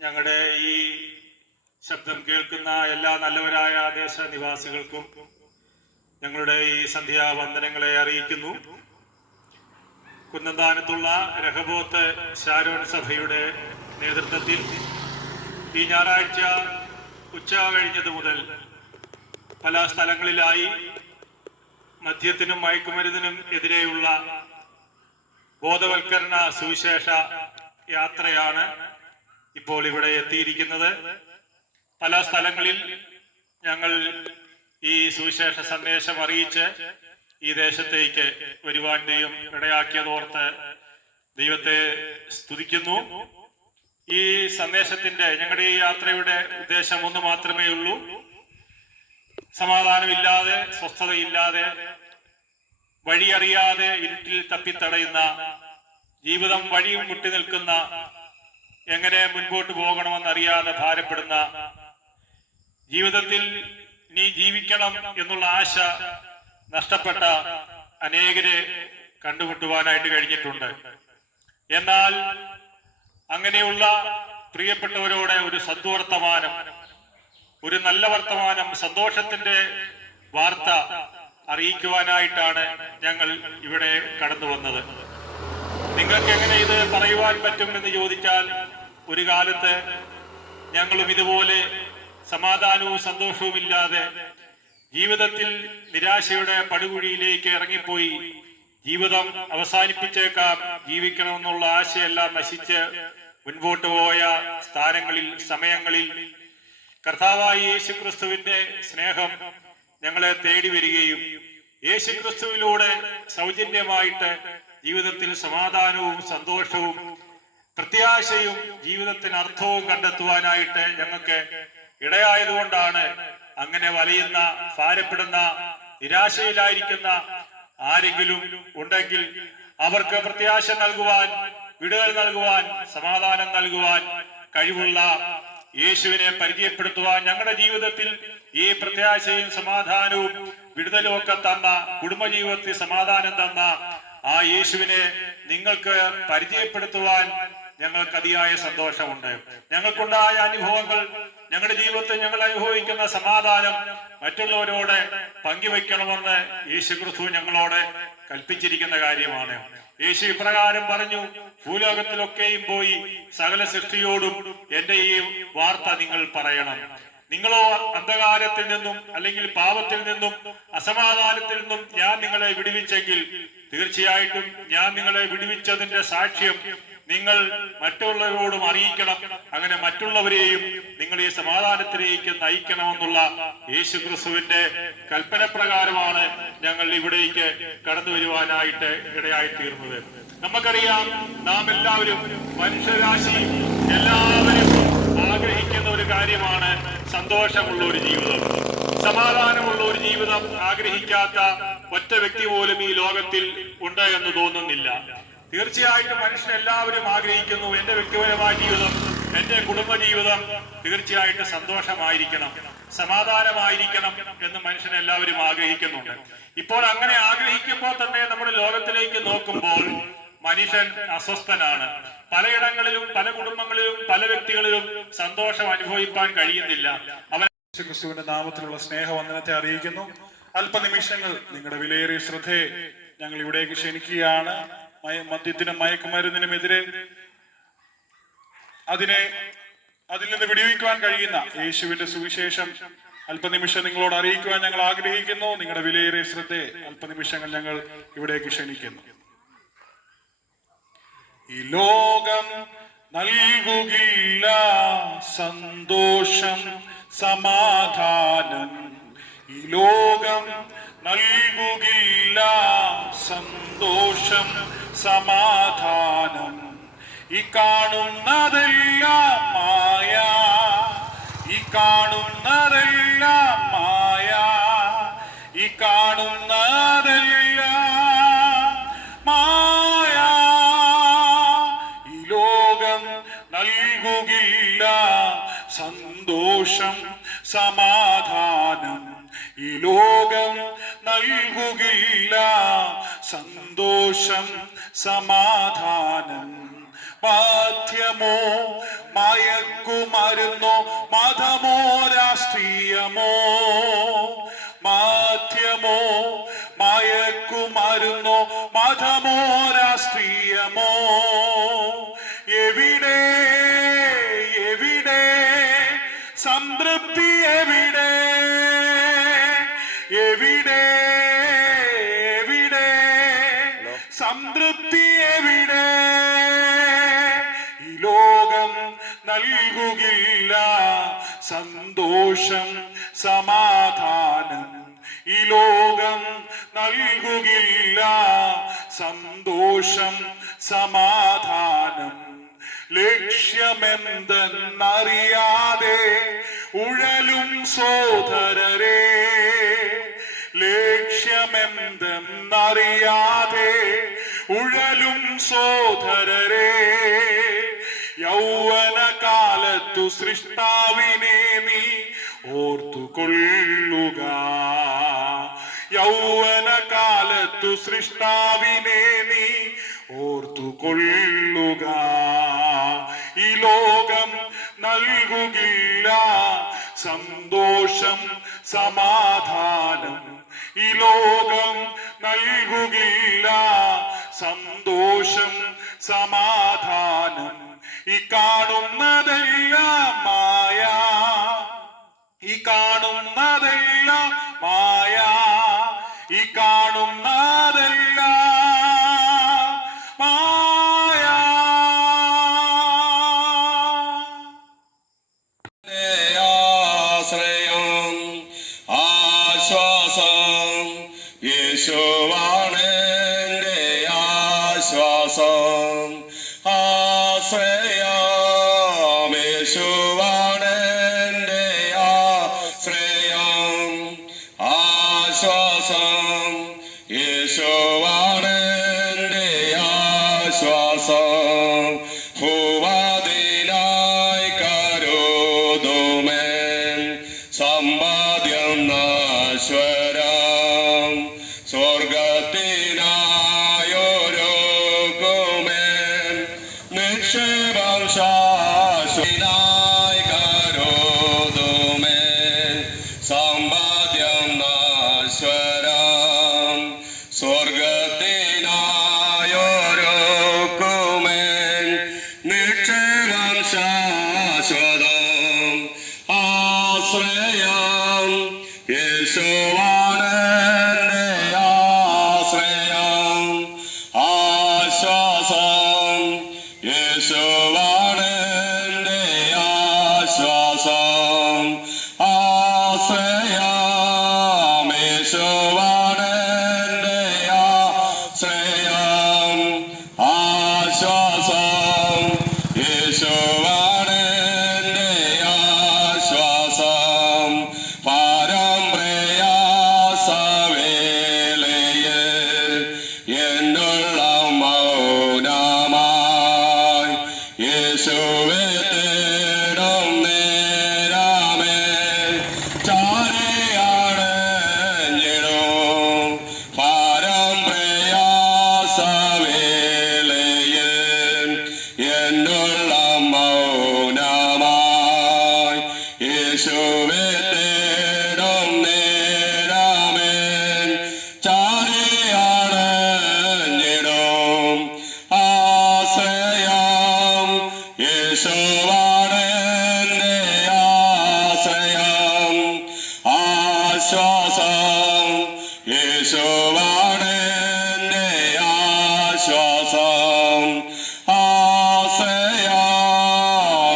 ഞങ്ങളുടെ ഈ ശബ്ദം കേൾക്കുന്ന എല്ലാ നല്ലവരായ ദേശനിവാസികൾക്കും ഞങ്ങളുടെ ഈ സന്ധ്യാവന്ദനങ്ങളെ അറിയിക്കുന്നു. കുന്നന്താനത്തുള്ള രഹബോത്ത് ശാരോൺ സഭയുടെ നേതൃത്വത്തിൽ ഈ ഞായറാഴ്ച ഉച്ച കഴിഞ്ഞതു മുതൽ പല സ്ഥലങ്ങളിലായി മദ്യത്തിനും മയക്കുമരുന്നിനും എതിരെയുള്ള ബോധവൽക്കരണ സുവിശേഷ യാത്രയാണ് ഇപ്പോൾ ഇവിടെ എത്തിയിരിക്കുന്നത്. പല സ്ഥലങ്ങളിൽ ഞങ്ങൾ ഈ സുവിശേഷ സന്ദേശം അറിയിച്ച് ഈ ദേശത്തേക്ക് വരുവാൻ ദൈവം ഇടയാക്കിയതോർത്ത് ദൈവത്തെ സ്തുതിക്കുന്നു. ഈ സന്ദേശത്തിന്റെ ഞങ്ങളുടെ ഈ യാത്രയുടെ ഉദ്ദേശം ഒന്ന് മാത്രമേ ഉള്ളൂ. സമാധാനമില്ലാതെ, സ്വസ്ഥതയില്ലാതെ, വഴിയറിയാതെ ഇരുട്ടിൽ തപ്പിത്തടയുന്ന, ജീവിതം വഴിയും മുട്ടി നിൽക്കുന്ന, എങ്ങനെ മുൻപോട്ട് പോകണമെന്നറിയാതെ ഭാരപ്പെടുന്ന, ജീവിതത്തിൽ നീ ജീവിക്കണം എന്നുള്ള ആശ നഷ്ടപ്പെട്ട അനേകരെ കണ്ടുമുട്ടുവാനായിട്ട് കഴിഞ്ഞിട്ടുണ്ട്. എന്നാൽ അങ്ങനെയുള്ള പ്രിയപ്പെട്ടവരോട് ഒരു സദ്വർത്തമാനം, ഒരു നല്ല വർത്തമാനം, സന്തോഷത്തിന്റെ വാർത്ത അറിയിക്കുവാനായിട്ടാണ് ഞങ്ങൾ ഇവിടെ കടന്നു വന്നത്. നിങ്ങൾക്ക് എങ്ങനെ ഇത് പറയുവാൻ പറ്റും എന്ന് ചോദിച്ചാൽ, ഒരു കാലത്ത് ഞങ്ങളും ഇതുപോലെ സമാധാനവും സന്തോഷവും ഇല്ലാതെ ജീവിതത്തിൽ നിരാശയുടെ പടുകുഴിയിലേക്ക് ഇറങ്ങിപ്പോയി ജീവിതം അവസാനിപ്പിച്ചേക്കാം, ജീവിക്കണമെന്നുള്ള ആശയെല്ലാം നശിച്ച് മുൻപോട്ട് പോയ സ്ഥാനങ്ങളിൽ, സമയങ്ങളിൽ കർത്താവായ യേശുക്രിസ്തുവിന്റെ സ്നേഹം ഞങ്ങളെ തേടി വരികയും യേശുക്രിസ്തുവിലൂടെ സൗജന്യമായിട്ട് ജീവിതത്തിൽ സമാധാനവും സന്തോഷവും പ്രത്യാശയും ജീവിതത്തിന് അർത്ഥവും കണ്ടെത്തുവാനായിട്ട് ഞങ്ങൾക്ക് ഇടയായതുകൊണ്ടാണ് അങ്ങനെ വലയുന്ന, ഭാരപ്പെടുന്ന, നിരാശയിലായിരിക്കുന്ന ആരെങ്കിലും ഉണ്ടെങ്കിൽ അവർക്ക് പ്രത്യാശ നൽകുവാൻ, വിടുതൽ നൽകുവാൻ, സമാധാനം നൽകുവാൻ കഴിവുള്ള യേശുവിനെ പരിചയപ്പെടുത്തുവാൻ, ഞങ്ങളുടെ ജീവിതത്തിൽ ഈ പ്രത്യാശയും സമാധാനവും വിടുതലും ഒക്കെ തന്ന, കുടുംബജീവിതത്തിൽ സമാധാനം തന്ന ആ യേശുവിനെ നിങ്ങൾക്ക് പരിചയപ്പെടുത്തുവാൻ ഞങ്ങൾക്ക് അതിയായ സന്തോഷമുണ്ട്. ഞങ്ങൾക്കുണ്ടായ അനുഭവങ്ങൾ, ഞങ്ങളുടെ ജീവിതത്തിൽ ഞങ്ങൾ അനുഭവിക്കുന്ന സമാധാനം മറ്റുള്ളവരോട് പങ്കുവെക്കണമെന്ന് യേശുക്രിസ്തു ഞങ്ങളോട് കൽപ്പിച്ചിരിക്കുന്ന കാര്യമാണ്. യേശു ഇപ്രകാരം പറഞ്ഞു, ഭൂലോകത്തിലൊക്കെയും പോയി സകല സൃഷ്ടിയോടും എന്റെ ഈ വാർത്ത നിങ്ങൾ പറയണം. നിങ്ങളോ അന്ധകാരത്തിൽ നിന്നും അല്ലെങ്കിൽ പാപത്തിൽ നിന്നും അസമാധാനത്തിൽ നിന്നും ഞാൻ നിങ്ങളെ വിടുവിച്ചെങ്കിൽ തീർച്ചയായിട്ടും ഞാൻ നിങ്ങളെ വിടുവിച്ചതിന്റെ സാക്ഷ്യം നിങ്ങൾ മറ്റുള്ളവരോടും അറിയിക്കണം. അങ്ങനെ മറ്റുള്ളവരെയും നിങ്ങൾ ഈ സമാധാനത്തിലേക്ക് നയിക്കണമെന്നുള്ള യേശുക്രിസ്തുവിന്റെ കൽപ്പന പ്രകാരമാണ് ഞങ്ങൾ ഇവിടേക്ക് കടന്നു വരുവാനായിട്ട് ഇടയായി തീർന്നത്. നമുക്കറിയാം, നാം എല്ലാവരും, മനുഷ്യരാശി എല്ലാവരും ആഗ്രഹിക്കുന്ന ഒരു കാര്യമാണ് സന്തോഷമുള്ള ഒരു ജീവിതം, സമാധാനമുള്ള ഒരു ജീവിതം. ആഗ്രഹിക്കാത്ത ഒറ്റ വ്യക്തി പോലും ഈ ലോകത്തിൽ ഉണ്ട് എന്ന് തോന്നുന്നില്ല. തീർച്ചയായിട്ടും മനുഷ്യൻ എല്ലാവരും ആഗ്രഹിക്കുന്നു, എന്റെ വ്യക്തിപരമായ ജീവിതം, എന്റെ കുടുംബജീവിതം തീർച്ചയായിട്ടും സന്തോഷമായിരിക്കണം, സമാധാനമായിരിക്കണം എന്ന് മനുഷ്യൻ എല്ലാവരും ആഗ്രഹിക്കുന്നുണ്ട്. ഇപ്പോൾ അങ്ങനെ ആഗ്രഹിക്കുമ്പോൾ തന്നെ നമ്മുടെ ലോകത്തിലേക്ക് നോക്കുമ്പോൾ മനുഷ്യൻ അസ്വസ്ഥനാണ്. പലയിടങ്ങളിലും, പല കുടുംബങ്ങളിലും, പല വ്യക്തികളിലും സന്തോഷം അനുഭവിക്കാൻ കഴിയുന്നില്ല. അവൻ ക്രിസ്തുവിന്റെ നാമത്തിലുള്ള സ്നേഹവന്ദനത്തെ അറിയിക്കുന്നു. അല്പനിമിഷങ്ങൾ നിങ്ങളുടെ വിലയേറിയ ശ്രദ്ധയെ ഞങ്ങൾ ഇവിടേക്ക് ക്ഷണിക്കുകയാണ്. മദ്യത്തിനും മയക്കുമരുന്നിനുമെതിരെ അതിൽ നിന്ന് വിടുവിക്കുവാൻ കഴിയുന്ന യേശുവിന്റെ സുവിശേഷം അല്പനിമിഷം നിങ്ങളോട് അറിയിക്കുവാൻ ഞങ്ങൾ ആഗ്രഹിക്കുന്നു. നിങ്ങളുടെ വിലയേറിയ ശ്രദ്ധയെ അല്പനിമിഷങ്ങൾ ഞങ്ങൾ ഇവിടേക്ക് ക്ഷണിക്കുന്നു. ഈ ലോകം നൽകുകില്ല സന്തോഷം, സമാധാനം. ഈ ലോകം നൽകുകില്ല സന്തോഷം, സമാധാനം. ഈ കാണുന്നതെല്ലാം മായ, ഈ കാണുന്നതെല്ലാം മായ, ഈ കാണുന്നതെല്ലാം മായ. ഈ ലോകം നൽകുകില്ല സന്തോഷം, സമാധാനം. ഈ ലോകം നൽകുകില്ല സന്തോഷം, സമാധാനം. മാധ്യമോ മയക്കുമരുന്നോ മതമോ രാഷ്ട്രീയമോ മാധ്യമോ മയക്കുമരുന്നോ മതമോ രാഷ്ട്രീയമോ എവിടെ എവിടെ സംതൃപ്തി എവിടെ എവിടെ എവിടെ സംതൃപ്തി എവിടെ ഈ ലോകം നൽകുകില്ല സന്തോഷം സമാധാനം ഈ ലോകം നൽകുകില്ല സന്തോഷം സമാധാനം ലക്ഷ്യമെന്തെന്നറിയാതെ ഉഴലും സോദരരെ ലക്ഷ്യമെന്തെന്നറിയാതെ ഉഴലും സോദരരെ യൗവനകാലത്തു സൃഷ്ടാവിനെ നീ ഓർത്തുകൊള്ളുക യൗവനകാലത്തു സൃഷ്ടാവിനെ നീ ഓർത്തുകൊള്ളുക ഈ ലോകം നൽകുകില്ല സന്തോഷം സമാധാനം ഈ ലോകം നൽകുകില്ല സന്തോഷം സമാധാനം ഈ കാണുന്നതെല്ലാം മായ ഈ കാണുന്നതെല്ലാം മായ ഈ കാണുന്നതെല്ലാം മായ ആശ്രയം ആശ്വാസം യേശുവാണ് എൻ്റെ ആശ്വാസം ആശ്രയം യേശുവാണ് എൻ്റെ ആശ്രയം ആശ്വാസം യേശുവാണ് എൻ്റെ ആശ്വാസം ഭൂവാതിനായി കരുതുമേൻ സമ്പാദ്യം നശ്വരം സ്വർഗത്തിനായൊരുക്കുമേൻ നിക്ഷേപം ശാശ്വതനായി കരുതുമേൻ സമ്പാദ്യം നശ്വരം സ്വർഗത്തിനായൊരുക്കുമേൻ നിക്ഷേപം ശാശ്വതം ആശ്രയം യേശുവാണ് എൻ്റെ ആശ്രയം ആശ്വാസം യേശുവാണ് എൻ്റെ ആശ്വാസം ആശ്രയം യേശുവാണ് എൻ്റെ ആശ്രയം ആശ്വാസം യേശുവാണ് എൻ്റെ ആശ്വാസം പാരം പ്രയാസവേളയിൽ എന്നുള്ള മൗനമായി യേശുവെ തേടും നേരമേ ചാരിയണഞ്ഞിടും പാരം പ്രയാസവേളയിൽ എന്നുള്ള മൗനമായി യേശുവെ തേടും നേരമേ ചാരിയണഞ്ഞിടും ആശ്രയം യേശുവാണ് എൻ്റെ ആശ്രയം ആശ്വാസം യേശുവാണ് എൻ്റെ ആശ്വാസം ആശ്രയം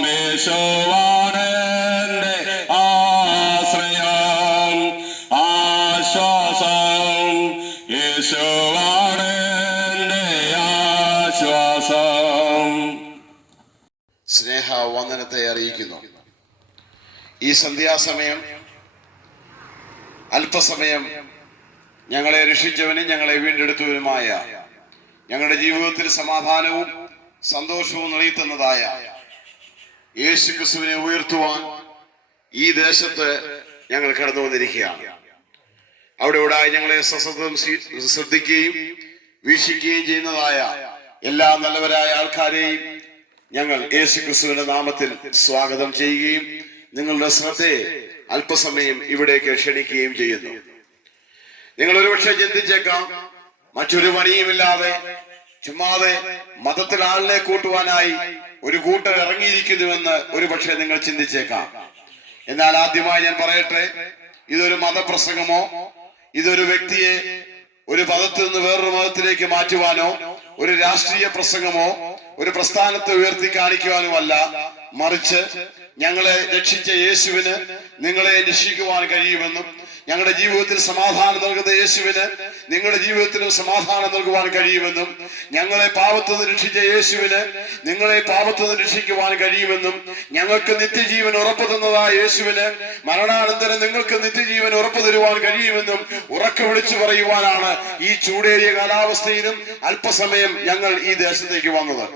യേശുവാണ് എൻ്റെ ആശ്രയം ആശ്വാസം യേശുവാണ് എൻ്റെ ആശ്വാസം. സ്നേഹവന്ദനത്തെ അറിയിക്കുന്നു. ഈ സന്ധ്യാസമയം അല്പസമയം ഞങ്ങളെ രക്ഷിച്ചവനും ഞങ്ങളെ വീണ്ടെടുത്തവനുമായ ഞങ്ങളുടെ ജീവിതത്തിൽ സമാധാനവും സന്തോഷവും നിലനിർത്തുന്നതായ യേശു ക്രിസ്തുവിനെ ഉയർത്തുവാൻ ഈ ദേശത്ത് ഞങ്ങൾ കടന്നു വന്നിരിക്കുകയാണ്. അവിടെ ഇവിടെ ഞങ്ങളെ സശ്രദ്ധം ശ്രദ്ധിക്കുകയും വീക്ഷിക്കുകയും ചെയ്യുന്നതായ എല്ലാ നല്ലവരായ ആൾക്കാരെയും ഞങ്ങൾ യേശുക്രിസ്തുവിന്റെ നാമത്തിൽ സ്വാഗതം ചെയ്യുകയും നിങ്ങളുടെ ശ്രദ്ധയെ അല്പസമയം ഇവിടേക്ക് ക്ഷണിക്കുകയും ചെയ്യുന്നു. നിങ്ങൾ ഒരുപക്ഷെ ചിന്തിച്ചേക്കാം, മറ്റൊരു പണിയുമില്ലാതെ ചുമ്മാതെ മതത്തിൽ ആളിനെ കൂട്ടുവാനായി ഒരു കൂട്ടർ ഇറങ്ങിയിരിക്കുന്നുവെന്ന് ഒരുപക്ഷെ നിങ്ങൾ ചിന്തിച്ചേക്കാം. എന്നാൽ ആദ്യമായി ഞാൻ പറയട്ടെ, ഇതൊരു മതപ്രസംഗമോ ഇതൊരു വ്യക്തിയെ ഒരു മതത്തിൽ നിന്ന് വേറൊരു മതത്തിലേക്ക് മാറ്റുവാനോ ഒരു രാഷ്ട്രീയ പ്രസംഗമോ ഒരു പ്രസ്ഥാനത്തെ ഉയർത്തി കാണിക്കുവാനുമല്ല, മറിച്ച് ഞങ്ങളെ രക്ഷിച്ച യേശുവിന് നിങ്ങളെ രക്ഷിക്കുവാൻ കഴിയുമെന്നും ഞങ്ങളുടെ ജീവിതത്തിൽ സമാധാനം നൽകുന്ന യേശുവിന് നിങ്ങളുടെ ജീവിതത്തിലും സമാധാനം നൽകുവാൻ കഴിയുമെന്നും ഞങ്ങളെ പാപത്തിൽ നിന്ന് രക്ഷിച്ച യേശുവിന് നിങ്ങളെ പാപത്തിൽ നിന്ന് രക്ഷിക്കുവാൻ കഴിയുമെന്നും ഞങ്ങൾക്ക് നിത്യജീവൻ ഉറപ്പു തന്നതായ യേശുവിന് മരണാനന്തരം നിങ്ങൾക്ക് നിത്യജീവൻ ഉറപ്പു തരുവാൻ കഴിയുമെന്നും ഉറക്കെ വിളിച്ചു പറയുവാനാണ് ഈ ചൂടേറിയ കാലാവസ്ഥയിലും അല്പസമയം ഞങ്ങൾ ഈ ദേശത്തേക്ക് വന്നത്.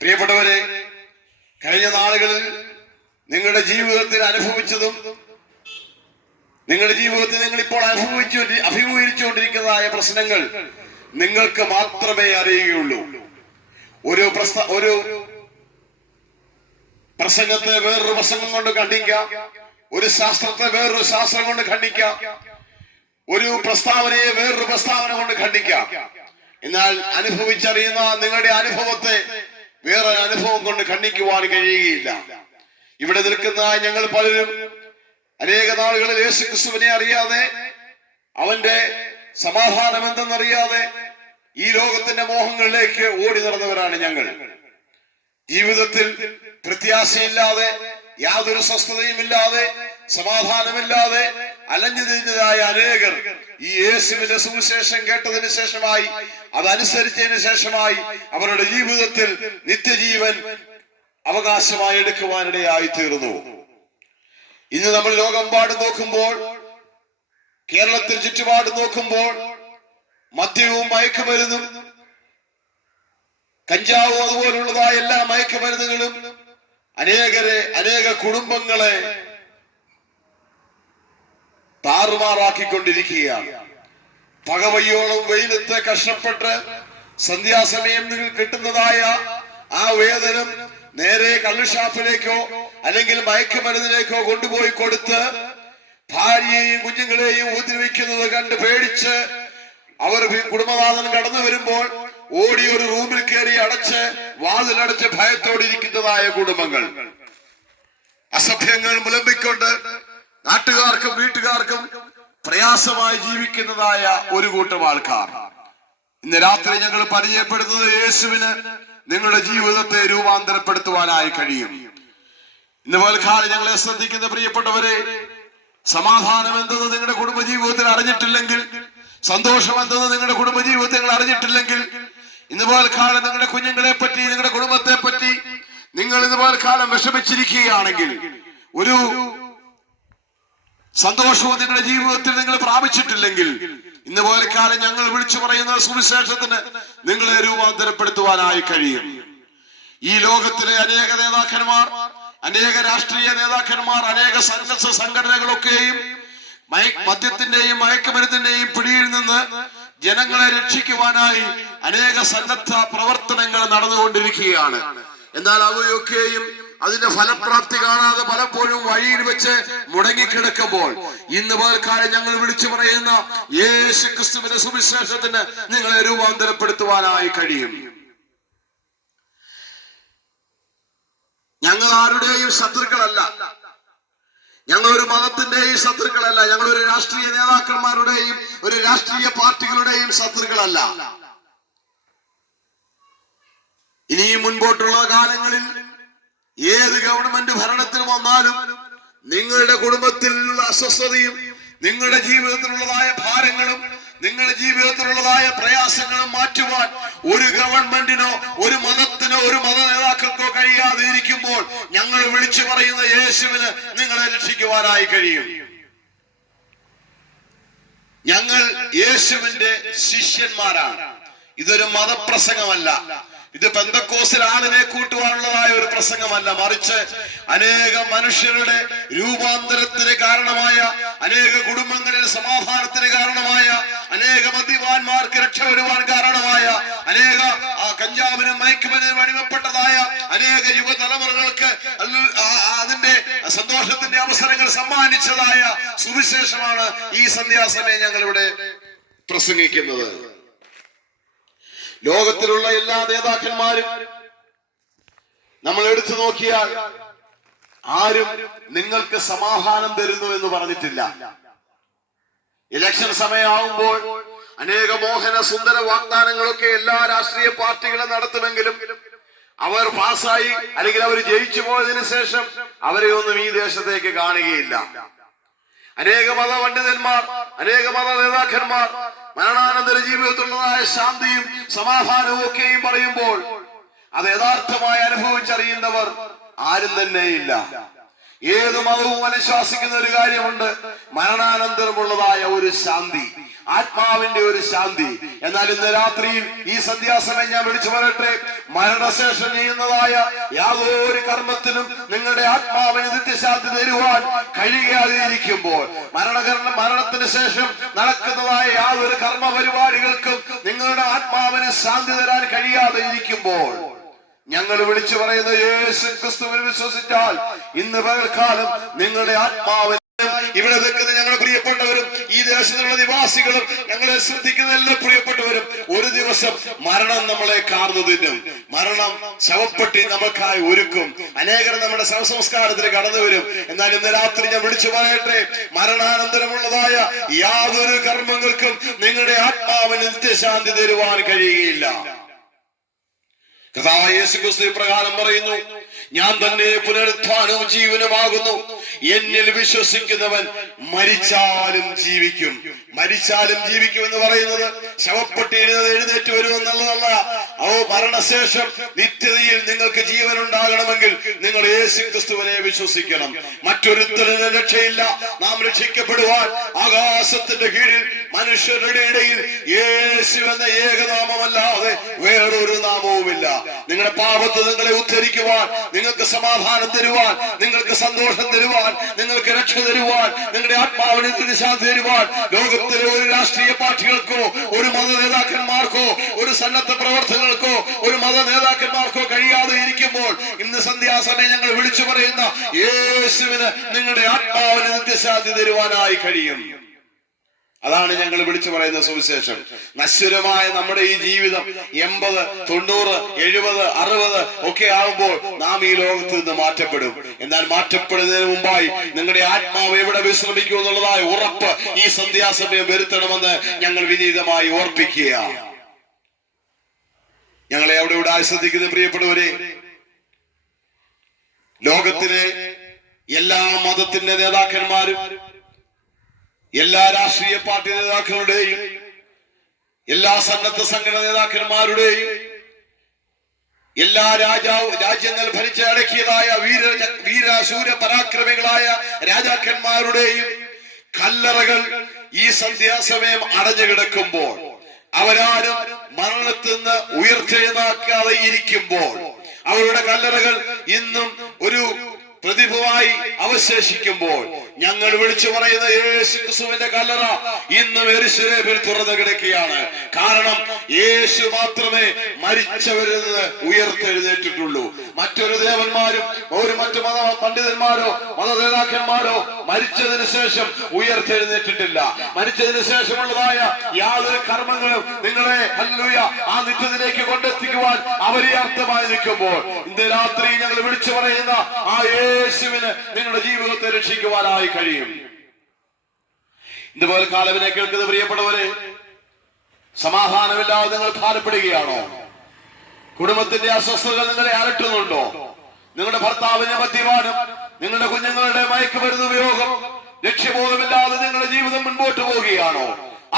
പ്രിയപ്പെട്ടവരെ, കഴിഞ്ഞ നാളുകളിൽ നിങ്ങളുടെ ജീവിതത്തിൽ അനുഭവിച്ചതും നിങ്ങളുടെ ജീവിതത്തിൽ നിങ്ങൾ ഇപ്പോൾ അഭിമുഖീകരിച്ചുകൊണ്ടിരിക്കുന്നതായ പ്രശ്നങ്ങൾ നിങ്ങൾക്ക് മാത്രമേ അറിയുകയുള്ളൂ. ഒരു പ്രസംഗത്തെ വേറൊരു പ്രസംഗം കൊണ്ട് ഖണ്ഡിക്കാം, ഒരു ശാസ്ത്രത്തെ വേറൊരു ശാസ്ത്രം കൊണ്ട് ഖണ്ഡിക്കാം, ഒരു പ്രസ്താവനയെ വേറൊരു പ്രസ്താവന കൊണ്ട് ഖണ്ഡിക്കാം. എന്നാൽ അനുഭവിച്ചറിയുന്ന നിങ്ങളുടെ അനുഭവത്തെ വേറൊരു അനുഭവം കൊണ്ട് ഖണ്ഡിക്കുവാൻ കഴിയുകയില്ല. ഇവിടെ നിൽക്കുന്ന ഞങ്ങൾ പലരും അനേക നാളുകളിൽ യേശുക്രിസ്തുവിനെ അറിയാതെ, അവന്റെ സമാധാനം എന്തെന്നറിയാതെ ഈ ലോകത്തിന്റെ മോഹങ്ങളിലേക്ക് ഓടി നടന്നവരാണ് ഞങ്ങൾ. ജീവിതത്തിൽ പ്രത്യാശയില്ലാതെ, യാതൊരു സ്വസ്ഥതയുമില്ലാതെ, സമാധാനമില്ലാതെ അലഞ്ഞു തിരിഞ്ഞതായ അനേകർ ഈ യേശുവിന്റെ സുവിശേഷം കേട്ടതിന് ശേഷമായി, അതനുസരിച്ചതിന് ശേഷമായി അവരുടെ ജീവിതത്തിൽ നിത്യജീവൻ അവകാശമായി എടുക്കുവാനിടയായി തീർന്നു. ഇന്ന് നമ്മൾ ലോകമെമ്പാട് നോക്കുമ്പോൾ, കേരളത്തിൽ ചുറ്റുപാട് നോക്കുമ്പോൾ, മദ്യവും മയക്കുമരുന്നും കഞ്ചാവും അതുപോലുള്ളതായ എല്ലാ മയക്കുമരുന്നുകളും അനേക കുടുംബങ്ങളെ താറുമാറാക്കിക്കൊണ്ടിരിക്കുകയാണ്. പകവയ്യോളം വെയിലത്ത് കഷ്ടപ്പെട്ട് സന്ധ്യാസമയം നിങ്ങൾ കിട്ടുന്നതായ ആ വേതനം നേരെ കള്ളുഷാപ്പിലേക്കോ അല്ലെങ്കിൽ മയക്കുമരുന്നിലേക്കോ കൊണ്ടുപോയി കൊടുത്ത് ഭാര്യയെയും കുഞ്ഞുങ്ങളെയും ഉപദ്രവിക്കുന്നത് കണ്ട് പേടിച്ച് അവർ കുടുംബനാഥൻ കടന്നു വരുമ്പോൾ ഓടി ഒരു റൂമിൽ കയറി അടച്ച് വാതിലടച്ച് ഭയത്തോടിരിക്കുന്നതായ കുടുംബങ്ങൾ, അസഭ്യങ്ങൾ മുലമ്പിക്കൊണ്ട് നാട്ടുകാർക്കും വീട്ടുകാർക്കും പ്രയാസമായി ജീവിക്കുന്നതായ ഒരു കൂട്ടം ആൾക്കാർ. ഇന്ന് രാത്രി ഞങ്ങൾ പരിചയപ്പെടുന്നത് യേശുവിന് നിങ്ങളുടെ ജീവിതത്തെ രൂപാന്തരപ്പെടുത്തുവാനായി കഴിയും. ഇന്ന് പോൽക്കാലം ഞങ്ങളെ ശ്രദ്ധിക്കുന്ന പ്രിയപ്പെട്ടവരെ, സമാധാനം എന്തെന്ന് നിങ്ങളുടെ കുടുംബജീവിതത്തിൽ അറിഞ്ഞിട്ടില്ലെങ്കിൽ, സന്തോഷം എന്തെന്ന് നിങ്ങളുടെ കുടുംബജീവിതത്തിൽ നിങ്ങൾ അറിഞ്ഞിട്ടില്ലെങ്കിൽ, ഇന്ന് പോൽക്കാലം നിങ്ങളുടെ കുഞ്ഞുങ്ങളെ പറ്റി, നിങ്ങളുടെ കുടുംബത്തെ പറ്റി നിങ്ങൾ ഇന്ന് പോൽക്കാലം വിഷമിച്ചിരിക്കുകയാണെങ്കിൽ, ഒരു സന്തോഷവും നിങ്ങളുടെ ജീവിതത്തിൽ നിങ്ങൾ പ്രാപിച്ചിട്ടില്ലെങ്കിൽ, ഇന്ന് പോലെക്കാലം ഞങ്ങൾ വിളിച്ചു പറയുന്ന സുവിശേഷത്തിന് നിങ്ങളെ രൂപാന്തരപ്പെടുത്തുവാനായി കഴിയും. ഈ ലോകത്തിലെ അനേക നേതാക്കന്മാർ, അനേക രാഷ്ട്രീയ നേതാക്കന്മാർ, അനേക സംഘടനകളൊക്കെയും മദ്യത്തിന്റെയും മയക്കുമരുന്നിന്റെയും പിടിയിൽ നിന്ന് ജനങ്ങളെ രക്ഷിക്കുവാനായി അനേക സന്നദ്ധ പ്രവർത്തനങ്ങൾ നടന്നുകൊണ്ടിരിക്കുകയാണ്. എന്നാൽ അവയൊക്കെയും അതിന്റെ ഫലപ്രാപ്തി കാണാതെ പലപ്പോഴും വഴിയിൽ വെച്ച് മുടങ്ങിക്കിടക്കുമ്പോൾ, ഇന്ന് പോൽക്കാലം ഞങ്ങൾ വിളിച്ചു പറയുന്ന യേശുക്രിസ്തുവിന്റെ സുവിശേഷത്തിന് നിങ്ങളെ രൂപാന്തരപ്പെടുത്തുവാനായി കഴിയും. ഞങ്ങൾ ആരുടെയും ശത്രുക്കളല്ല, ഞങ്ങൾ ഒരു മതത്തിന്റെയും ശത്രുക്കളല്ല, ഞങ്ങൾ ഒരു രാഷ്ട്രീയ നേതാക്കന്മാരുടെയും ഒരു രാഷ്ട്രീയ പാർട്ടികളുടെയും ശത്രുക്കളല്ല. ഇനിയും മുൻപോട്ടുള്ള കാലങ്ങളിൽ ഏത് ഗവൺമെന്റ് ഭരണത്തിൽ വന്നാലും നിങ്ങളുടെ കുടുംബത്തിലുള്ള അസ്വസ്ഥതയും നിങ്ങളുടെ ജീവിതത്തിലുള്ളതായ ഭാരങ്ങളും നിങ്ങളുടെ ജീവിതത്തിലുള്ളതായ പ്രയാസങ്ങളും മാറ്റുവാൻ ഒരു ഗവൺമെന്റിനോ ഒരു മതത്തിനോ ഒരു മത നേതാക്കൾക്കോ കഴിയാതെ ഇരിക്കുമ്പോൾ ഞങ്ങൾ വിളിച്ചു പറയുന്ന യേശുവിന് നിങ്ങളെ രക്ഷിക്കുവാനായി കഴിയും. ഞങ്ങൾ യേശുവിന്റെ ശിഷ്യന്മാരാണ്. ഇതൊരു മതപ്രസംഗമല്ല, ഇത് പെന്തക്കോസ്തിൽ ആളിനെ കൂട്ടുവാനുള്ളതായ ഒരു പ്രസംഗമല്ല, മറിച്ച് അനേക മനുഷ്യരുടെ രൂപാന്തരത്തിന് കാരണമായ, അനേക കുടുംബങ്ങളിൽ സമാധാനത്തിന് കാരണമായ, അനേക മദ്യപാന്മാർക്ക് രക്ഷ വരുവാൻ കാരണമായ, അനേക കഞ്ചാവിനും മയക്കുമരുന്നിനും അടിമപ്പെട്ടതായ അനേക യുവതലമുറകൾക്ക് അതിന്റെ സന്തോഷത്തിന്റെ അവസരങ്ങൾ സമ്മാനിച്ചതായ സുവിശേഷമാണ് ഈ സന്ധ്യാസമയം ഞങ്ങൾ ഇവിടെ പ്രസംഗിക്കുന്നത്. ലോകത്തിലുള്ള എല്ലാ നേതാക്കന്മാരും നമ്മൾ എടുത്തു നോക്കിയാൽ ആരും നിങ്ങൾക്ക് സമാധാനം തരുന്നു എന്ന് പറഞ്ഞിട്ടില്ല. ഇലക്ഷൻ സമയമാകുമ്പോൾ അനേക മോഹന സുന്ദര വാഗ്ദാനങ്ങളൊക്കെ എല്ലാ രാഷ്ട്രീയ പാർട്ടികളും നടത്തുമെങ്കിലും അവർ പാസ്സായി അല്ലെങ്കിൽ അവർ ജയിച്ചു പോയതിനു ശേഷം അവരെ ഒന്നും ഈ ദേശത്തേക്ക് കാണുകയില്ല. അനേക മത പണ്ഡിതന്മാർ, അനേക മത നേതാക്കന്മാർ മരണാനന്തര ജീവിതത്തിലുള്ളതായ ശാന്തിയും സമാധാനവും ഒക്കെയും പറയുമ്പോൾ അത് യഥാർത്ഥമായി അനുഭവിച്ചറിയുന്നവർ ആരും തന്നെയില്ല. ഏത് മതവും അനുശാസിക്കുന്ന ഒരു കാര്യമുണ്ട്, മരണാനന്തരമുള്ളതായ ഒരു ശാന്തി, ആത്മാവിന്റെ ഒരു ശാന്തി. എന്നാൽ ഇന്ന് രാത്രിയിൽ ഈ സന്ധ്യാസമയം ഞാൻ വിളിച്ചു പറയട്ടെ, മരണശേഷം ചെയ്യുന്നതായ യാതൊരു കർമ്മത്തിനും നിങ്ങളുടെ ആത്മാവിന് നിത്യശാന്തി തരുവാൻ കഴിയാതെ ഇരിക്കുമ്പോൾ, മരണത്തിന് ശേഷം നടക്കുന്നതായ യാതൊരു കർമ്മ പരിപാടികൾക്കും നിങ്ങളുടെ ആത്മാവിന് ശാന്തി തരാൻ കഴിയാതെ ഇരിക്കുമ്പോൾ, ഞങ്ങൾ വിളിച്ചു പറയുന്ന യേശു ക്രിസ്തുവിൽ വിശ്വസിച്ചാൽ ഇന്ന് പകൽക്കാലം നിങ്ങളുടെ ആത്മാവിന് ഇവിടെ നിൽക്കുന്ന ഞങ്ങളുടെ പ്രിയപ്പെട്ടവരും ഈ ദേശത്തുള്ള നിവാസികളും ഞങ്ങളെ ശ്രദ്ധിക്കുന്ന എല്ലാ പ്രിയപ്പെട്ടവരും ഒരു ദിവസം മരണം നമ്മളെ കാർന്നതിനും മരണം ശവപ്പെട്ടി നമുക്കായി ഒരുക്കും. അനേകർ നമ്മുടെ ശവസംസ്കാരത്തിന് കടന്നു വരും. എന്നാൽ ഇന്ന് രാത്രി ഞാൻ വിളിച്ചു പറയട്ടെ, മരണാനന്തരമുള്ളതായ യാതൊരു കർമ്മങ്ങൾക്കും നിങ്ങളുടെ ആത്മാവിന് നിത്യശാന്തി തരുവാൻ കഴിയുകയില്ല. കർത്താവായ യേശു ക്രിസ്തു പ്രകാരം പറയുന്നു, ഞാൻ തന്നെ പുനരുത്ഥാനവും ജീവനുമാകുന്നു, എന്നിൽ വിശ്വസിക്കുന്നവൻ മരിച്ചാലും ജീവിക്കും. മരിച്ചാലും ജീവിക്കും എന്ന് പറയുന്നത് ശവപ്പെട്ടിയിൽ എഴുന്നേറ്റ് വരുമെന്നുള്ളതല്ല. മരണശേഷം നിത്യതയിൽ നിങ്ങൾക്ക് ജീവൻ ഉണ്ടാകണമെങ്കിൽ നിങ്ങൾ യേശു ക്രിസ്തുവിനെ വിശ്വസിക്കണം. മറ്റൊരുത്തരിന് രക്ഷയില്ല. നാം രക്ഷിക്കപ്പെടുവാൻ ആകാശത്തിന്റെ കീഴിൽ മനുഷ്യരുടെ ഇടയിൽ യേശു എന്ന ഏകനാമമല്ലാതെ വേറൊരു നാമവുമില്ല. നിങ്ങളുടെ പാപത്ത് നിങ്ങളെ ഉദ്ധരിക്കുവാൻ, നിങ്ങൾക്ക് സമാധാനം തരുവാൻ, നിങ്ങൾക്ക് സന്തോഷം തരുവാൻ, നിങ്ങൾക്ക് രക്ഷ തരുവാൻ, നിങ്ങളുടെ ആത്മാവിന് ശാന്തി തരുവാൻ ലോകത്തിലെ ഒരു രാഷ്ട്രീയ പാർട്ടികൾക്കോ ഒരു മത നേതാക്കന്മാർക്കോ ഒരു സന്നദ്ധ പ്രവർത്തകർക്കോ ഒരു മത നേതാക്കന്മാർക്കോ കഴിയാതെ ഇരിക്കുമ്പോൾ ഇന്ന് സന്ധ്യാസമയം ഞങ്ങൾ വിളിച്ചു പറയുന്ന യേശുവിന് നിങ്ങളുടെ ആത്മാവിന് നിത്യശാന്തി തരുവാനായി കഴിയും. അതാണ് ഞങ്ങൾ വിളിച്ചു പറയുന്ന സുവിശേഷം. നശ്വരമായ നമ്മുടെ ഈ ജീവിതം 80, 90, 70, 60 ഒക്കെ ആകുമ്പോൾ നാം ഈ ലോകത്ത് നിന്ന് മാറ്റപ്പെടും. എന്നാൽ മാറ്റപ്പെടുന്നതിന് മുമ്പായി നിങ്ങളുടെ ആത്മാവ് എവിടെ വിശ്രമിക്കും എന്നുള്ളതായ ഉറപ്പ് ഈ സന്ധ്യാസമയം വരുത്തണമെന്ന് ഞങ്ങൾ വിനീതമായി ഓർപ്പിക്കുക. ഞങ്ങളെ അവിടെ ആശ്രദിക്കുന്ന പ്രിയപ്പെട്ടവരെ, ലോകത്തിലെ എല്ലാ മതത്തിന്റെ നേതാക്കന്മാരും എല്ലാ രാഷ്ട്രീയ പാർട്ടി നേതാക്കളുടെയും എല്ലാ സന്നദ്ധ സംഘടന നേതാക്കന്മാരുടെയും എല്ലാ രാജ്യങ്ങൾ ഭരിച്ചടക്കിയതായ വീരശൂര പരാക്രമികളായ രാജാക്കന്മാരുടെയും കല്ലറകൾ ഈ സന്ധ്യാസമയം അടഞ്ഞു കിടക്കുമ്പോൾ, അവരാരും മരണത്തിൽ നിന്ന് ഉയർത്തെഴുന്നേൽക്കാതെ ഇരിക്കുമ്പോൾ, അവരുടെ കല്ലറകൾ ഇന്നും ഒരു പ്രതിഭമായി അവശേഷിക്കുമ്പോൾ, ഞങ്ങൾ വിളിച്ചു പറയുന്ന യേശു ക്രിസ്തുവിന്റെ കല്ലറ ഇന്നും യെരൂശലേമിൽ തുറന്നു കിടക്കുകയാണ്. കാരണം യേശു മാത്രമേ മരിച്ചവരിൽ നിന്ന് ഉയർത്തെഴുന്നേറ്റിട്ടുള്ളൂ. മറ്റൊരു ദേവന്മാരും മറ്റു മത പണ്ഡിതന്മാരോ മത നേതാക്കന്മാരോ മരിച്ചതിന് ശേഷം ഉയർത്തെഴുന്നേറ്റിട്ടില്ല. മരിച്ചതിന് ശേഷമുള്ളതായ യാതൊരു കർമ്മങ്ങളും നിങ്ങളെ ഹല്ലേലൂയ ആ നിത്യത്തിലേക്ക് കൊണ്ടെത്തിക്കുവാൻ അപര്യാപ്തമായി നിൽക്കുമ്പോൾ, ഇന്ന് രാത്രി ഞങ്ങൾ വിളിച്ചു പറയുന്ന ആ യേശുവിന് നിങ്ങളുടെ ജീവിതത്തെ രക്ഷിക്കുവാനായി കഴിയും. ഇതുപോലെ കാലവിനെ കേൾക്കുന്ന പ്രിയപ്പെട്ടവരെ, സമാധാനമില്ലാതെ നിങ്ങൾ ഭാരപ്പെടുകയാണോ? കുടുംബത്തിന്റെ അസ്വസ്ഥതകൾ നിങ്ങളെ അലട്ടുന്നുണ്ടോ? നിങ്ങളുടെ ഭർത്താവിന്റെ മദ്യപാനം, നിങ്ങളുടെ കുഞ്ഞുങ്ങളുടെ മയക്കുമരുന്ന് ഉപയോഗം, ലക്ഷ്യബോധമില്ലാതെ നിങ്ങളുടെ ജീവിതം മുൻപോട്ട് പോവുകയാണോ?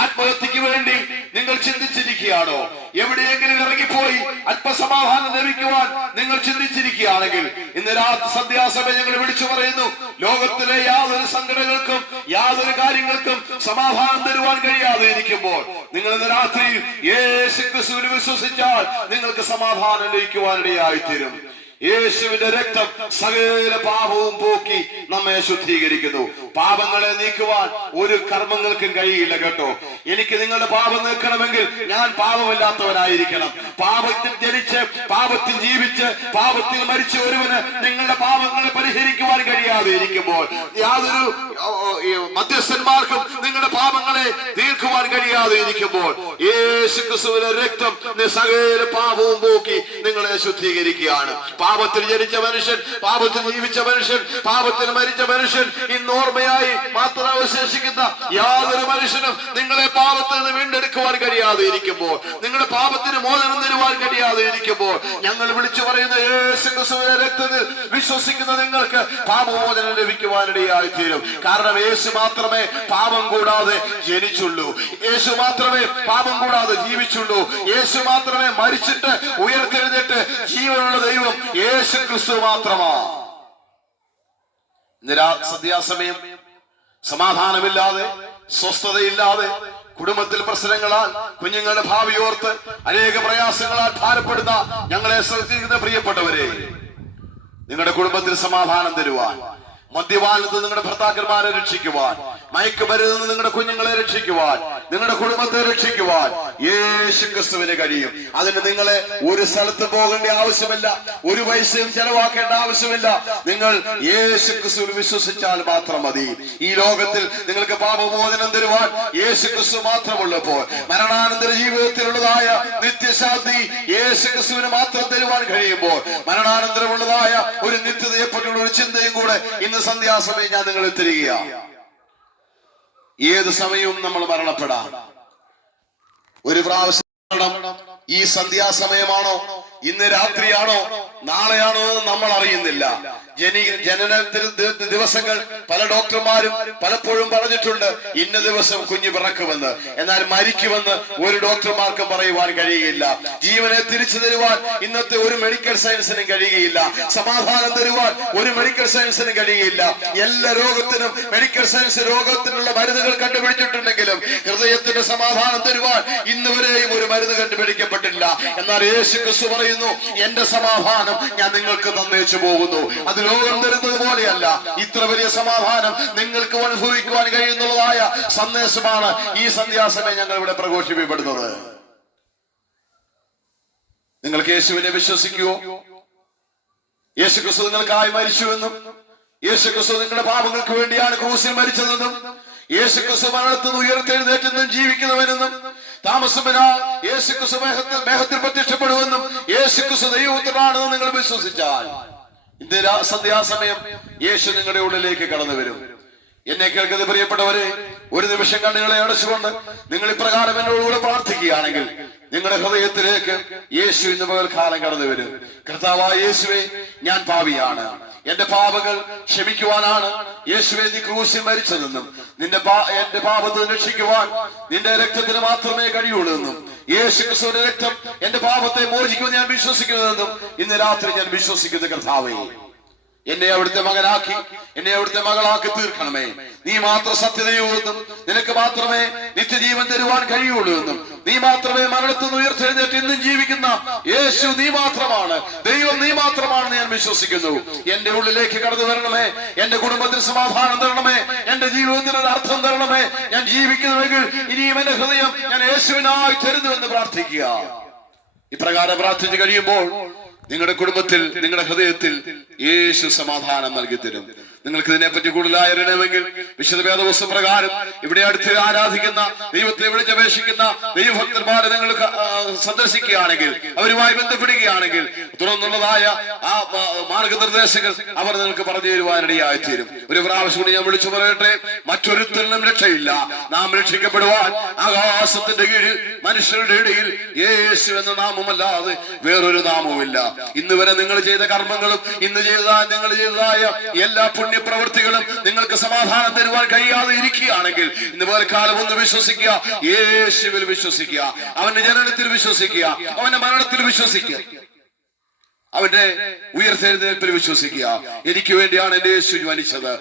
ആത്മഹത്യക്ക് വേണ്ടി നിങ്ങൾ ചിന്തിച്ചിരിക്കുകയാണോ? എവിടെയെങ്കിലും ഇറങ്ങിപ്പോയി അല്പസമാധാനം ലഭിക്കുവാൻ നിങ്ങൾ ചിന്തിച്ചിരിക്കുകയാണെങ്കിൽ ഇന്ന് രാത്രി സന്ധ്യാസമയം ഞങ്ങൾ വിളിച്ചു പറയുന്നു, ലോകത്തിലെ യാതൊരു സംഘടനകൾക്കും യാതൊരു കാര്യങ്ങൾക്കും സമാധാനം തരുവാൻ കഴിയാതെ ഇരിക്കുമ്പോൾ നിങ്ങൾ ഇന്ന് രാത്രിയിൽ യേശു ക്രിസ്തുവിൽ വിശ്വസിച്ചാൽ നിങ്ങൾക്ക് സമാധാനം ലഭിക്കുവാനിടയായിത്തീരും. യേശുവിന്റെ രക്തം സകല പാപവും പോക്കി നമ്മെ ശുദ്ധീകരിക്കുന്നു. പാപങ്ങളെ നീക്കുവാൻ ഒരു കർമ്മങ്ങൾക്കും കഴിയില്ല കേട്ടോ. എനിക്ക് നിങ്ങളുടെ പാപം നീക്കണമെങ്കിൽ ഞാൻ പാപമില്ലാത്തവനായിരിക്കണം. പാപത്തിൽ ജനിച്ച് പാപത്തിൽ ജീവിച്ച് പാപത്തിൽ മരിച്ച ഒരുവന് നിങ്ങളുടെ പാപങ്ങളെ പരിഹരിക്കുവാൻ കഴിയാതെ ഇരിക്കുമ്പോൾ, യാതൊരു മധ്യസ്ഥന്മാർക്കും നിങ്ങളുടെ പാപങ്ങളെ തീർക്കുവാൻ കഴിയാതെ ഇരിക്കുമ്പോൾ, യേശു ക്രിസ്തുവിന്റെ രക്തം സകല പാപവും പോക്കി നിങ്ങളെ ശുദ്ധീകരിക്കുകയാണ്. പാപത്തിൽ ജനിച്ച മനുഷ്യൻ, പാപത്തിൽ ജീവിച്ച മനുഷ്യൻ, പാപത്തിൽ മരിച്ച മനുഷ്യൻ, ഇന്ന് ഓർമ്മയായി മാത്രം അവശേഷിക്കുന്ന യാതൊരു മനുഷ്യനും നിങ്ങളെ പാപത്തിൽ നിന്ന് വീണ്ടെടുക്കുവാൻ കഴിയാതെ ഇരിക്കുമ്പോൾ, നിങ്ങളുടെ പാപത്തിന് മോചനം തരുവാൻ കഴിയാതെ ഇരിക്കുമ്പോൾ, ഞങ്ങൾ വിളിച്ചു പറയുന്ന യേശു ക്രിസ്തുവിന്റെ രക്തത്തിൽ വിശ്വസിക്കുന്ന നിങ്ങൾക്ക് പാപമോചനം ലഭിക്കുവാനിടയായി തീരും. കാരണം യേശു മാത്രമേ പാപം കൂടാതെ ജനിച്ചുള്ളൂ, യേശു മാത്രമേ പാപം കൂടാതെ ജീവിച്ചുള്ളൂ, യേശു മാത്രമേ മരിച്ചിട്ട് ഉയർത്തെഴുന്നേറ്റ് ജീവനുള്ള ദൈവം യേശു ക്രിസ്തു മാത്രമാണ്. സന്ധ്യാസമയം സമാധാനമില്ലാതെ, സ്വസ്ഥതയില്ലാതെ, കുടുംബത്തിൽ പ്രശ്നങ്ങളാൽ, കുഞ്ഞുങ്ങളുടെ ഭാവി ഓർത്ത് അനേക പ്രയാസങ്ങളാൽ ഭാരപ്പെടുന്ന ഞങ്ങളെ ശ്രദ്ധിക്കുന്ന പ്രിയപ്പെട്ടവരെ, നിങ്ങളുടെ കുടുംബത്തിൽ സമാധാനം തരുവാൻ, മദ്യപാനത്തിൽ നിങ്ങളുടെ ഭർത്താക്കന്മാരെ രക്ഷിക്കുവാൻ, മയക്കുമരുന്നിൽ നിന്ന് നിങ്ങളുടെ കുഞ്ഞുങ്ങളെ രക്ഷിക്കുവാൻ, നിങ്ങളുടെ കുടുംബത്തെ രക്ഷിക്കുവാൻ യേശു ക്രിസ്തുവിന് കഴിയും. അതിന് നിങ്ങളെ ഒരു സ്ഥലത്ത് പോകേണ്ട ആവശ്യമില്ല, ഒരു പൈസയും ചെലവാക്കേണ്ട ആവശ്യമില്ല. നിങ്ങൾ യേശു ക്രിസ്തുവിൽ വിശ്വസിച്ചാൽ മാത്രം മതി. ഈ ലോകത്തിൽ നിങ്ങൾക്ക് പാപമോചനം തരുവാൻ യേശു ക്രിസ്തു മാത്രമുള്ളപ്പോൾ, മരണാനന്തര ജീവിതത്തിലുള്ളതായ നിത്യശാന്തി യേശു ക്രിസ്തുവിന് മാത്രം തരുവാൻ കഴിയുമ്പോൾ, മരണാനന്തരമുള്ളതായ ഒരു നിത്യതയെപ്പറ്റിയുള്ള ഒരു ചിന്തയും കൂടെ ഇന്ന് സന്ധ്യാസമയം ഞാൻ നിങ്ങളെ തരികയാണ്. ഏത് സമയവും നമ്മൾ മരണപ്പെടാം. ഒരു പ്രാവശ്യം ഈ സന്ധ്യാസമയമാണോ, ഇന്ന് രാത്രിയാണോ, നാളെയാണോ എന്ന് നമ്മൾ അറിയുന്നില്ല. ജനനത്തിന് ദിവസങ്ങൾ പല ഡോക്ടർമാരും പലപ്പോഴും പറഞ്ഞിട്ടുണ്ട്, ഇന്ന ദിവസം കുഞ്ഞ് പിറക്കുമെന്ന്. എന്നാൽ മരിക്കുമെന്ന് ഒരു ഡോക്ടർമാർക്കും പറയുവാൻ കഴിയുകയില്ല. ജീവനെ തിരിച്ചു തരുവാൻ ഇന്നത്തെ ഒരു മെഡിക്കൽ സയൻസിനും കഴിയുകയില്ല. സമാധാനം തരുവാൻ ഒരു മെഡിക്കൽ സയൻസിനും കഴിയുകയില്ല. എല്ലാ രോഗത്തിനും മെഡിക്കൽ സയൻസ് രോഗത്തിനുള്ള മരുന്നുകൾ കണ്ടുപിടിച്ചിട്ടുണ്ടെങ്കിലും ഹൃദയത്തിന്റെ സമാധാനം തരുവാൻ ഇന്ന് വരെയും ഒരു മരുന്ന് കണ്ടുപിടിക്കപ്പെട്ടില്ല. എന്നാൽ യേശു ക്രിസ്തു പറയുന്നു, എന്റെ സമാധാനം ഞാൻ നിങ്ങൾക്ക് തന്നേച്ചു പോകുന്നു. അത് ലോകം തരുന്നത് പോലെയല്ല. ഇത്ര വലിയ സമാധാനം നിങ്ങൾക്ക് അനുഭവിക്കുവാൻ കഴിയുന്നതായ സന്ദേശമാണ് ഈ സന്ധ്യാസമയം ഞങ്ങൾ ഇവിടെ പ്രഘോഷിക്കപ്പെടുന്നത്. നിങ്ങൾക്ക് യേശുവിനെ വിശ്വസിക്കുവോ? യേശു ക്രിസ്തു നിങ്ങൾക്കായി മരിച്ചുവെന്നും, യേശു ക്രിസ്തു നിങ്ങളുടെ പാപങ്ങൾക്ക് വേണ്ടിയാണ് ക്രൂസിൽ മരിച്ചതെന്നും, യേശു ക്രിസ്തു മരണത്തിൽ നിന്ന് ഉയർത്തെഴുന്നേറ്റെന്നും ജീവിക്കുന്നവനെന്നും, താമസമില്ല യേശു ക്രിസ്തു മേഘത്തിൽ പ്രത്യക്ഷപ്പെടുമെന്നും, യേശു ക്രിസ്തു ദൈവപുത്രനാണെന്നും നിങ്ങൾ വിശ്വസിച്ചാൽ ഇന്ന് സന്ധ്യാസമയം യേശു നിങ്ങളുടെ ഉള്ളിലേക്ക് കടന്നു വരും. എന്നെ കേൾക്കുന്ന പ്രിയപ്പെട്ടവരെ, ഒരു നിമിഷം കണ്ണുകളെ അടച്ചുകൊണ്ട് നിങ്ങൾ ഇപ്രകാരം എന്നോടുകൂടെ പ്രാർത്ഥിക്കുകയാണെങ്കിൽ നിങ്ങളുടെ ഹൃദയത്തിലേക്ക് യേശു ഇന്ന് പകൽക്കാലം കടന്നു വരും. കർത്താവായ യേശുവേ, ഞാൻ പാപിയാണ്, എന്റെ പാപങ്ങൾ ക്ഷമിക്കുവാനാണ് യേശുവേ നീ ക്രൂശിൽ മരിച്ചതെന്നും, എന്റെ പാപത്തിൽ രക്ഷിക്കുവാൻ നിന്റെ രക്തത്തിന് മാത്രമേ കഴിയുള്ളൂ എന്നും, യേശു ക്രിസ്തുവിന്റെ രക്തം എന്റെ പാപത്തെ മോചിക്കുമെന്ന് ഞാൻ വിശ്വസിക്കുന്നതെന്നും ഇന്ന് രാത്രി ഞാൻ വിശ്വസിക്കുന്ന കർത്താവേ, എന്നെ അവിടുത്തെ മകനാക്കി, എന്നെ അവിടുത്തെ മകളാക്കി തീർക്കണമേ. നീ മാത്രം സത്യതയോന്നും, നിനക്ക് മാത്രമേ നിത്യജീവൻ തരുവാൻ കഴിയുള്ളൂ എന്നും, നീ മാത്രമേ മരണത്തിൽ നിന്ന് ഉയർത്തെഴുന്നേറ്റ് ഇന്നും ജീവിക്കുന്ന യേശു നീ മാത്രമാണ്, ദൈവം നീ മാത്രമാണെന്ന് ഞാൻ വിശ്വസിക്കുന്നു. എന്റെ ഉള്ളിലേക്ക് കടന്നു വരണമേ, എന്റെ കുടുംബത്തിന് സമാധാനം തരണമേ, എന്റെ ജീവിതത്തിന് ഒരു അർത്ഥം തരണമേ. ഞാൻ ജീവിക്കുന്നുവെങ്കിൽ ഇനിയും എന്റെ ഹൃദയം ഞാൻ യേശുവിനായി തരുന്നുവെന്ന് പ്രാർത്ഥിക്കുക. ഇപ്രകാരം പ്രാർത്ഥിച്ചു കഴിയുമ്പോൾ നിങ്ങളുടെ കുടുംബത്തിൽ, നിങ്ങളുടെ ഹൃദയത്തിൽ യേശു സമാധാനം നൽകി തരും. നിങ്ങൾക്ക് ഇതിനെപ്പറ്റി കൂടുതലായി അറിയണമെങ്കിൽ വിശുദ്ധ വേദപുസ്തക പ്രകാരം ഇവിടെ അടുത്ത് ആരാധിക്കുന്ന ദൈവത്തെ വിളിച്ചപേക്ഷിക്കുന്ന ദൈവഭക്തന്മാരെ നിങ്ങൾ സന്ദർശിക്കുകയാണെങ്കിൽ, അവരുമായി ബന്ധപ്പെടുകയാണെങ്കിൽ തുടർന്നുള്ളതായ ആ മാർഗനിർദ്ദേശങ്ങൾ അവർ നിങ്ങൾക്ക് പറഞ്ഞു തരുവാനിടയായി തീരും. ഒരു പ്രാവശ്യം കൂടി ഞാൻ വിളിച്ചു പറയട്ടെ, മറ്റൊരുത്തരിലും രക്ഷയില്ല. നാം രക്ഷിക്കപ്പെടുവാൻ ആകാശത്തിന്റെ കീഴിൽ മനുഷ്യരുടെ ഇടയിൽ യേശു എന്ന നാമമല്ലാതെ വേറൊരു നാമവുമില്ല. ഇന്ന് വരെ നിങ്ങൾ ചെയ്ത കർമ്മങ്ങളും ഇന്ന് നിങ്ങൾ ചെയ്തതായ എല്ലാ പുണ്യപ്രവൃത്തികളും നിങ്ങൾക്ക് സമാധാനം തരുവാൻ കഴിയാതെ ഇരിക്കുകയാണെങ്കിൽ ഇന്ന് വേറെക്കാലം ഒന്ന് വിശ്വസിക്കുക, യേശുവിൽ വിശ്വസിക്കുക, അവന്റെ ജനനത്തിൽ വിശ്വസിക്കുക, അവന്റെ മരണത്തിൽ വിശ്വസിക്കുക, അവന്റെ ഉയർത്തെഴുന്നേൽപ്പിൽ വിശ്വസിക്കുക. എനിക്ക് വേണ്ടിയാണ് എന്റെ യേശു ജനിച്ചത്.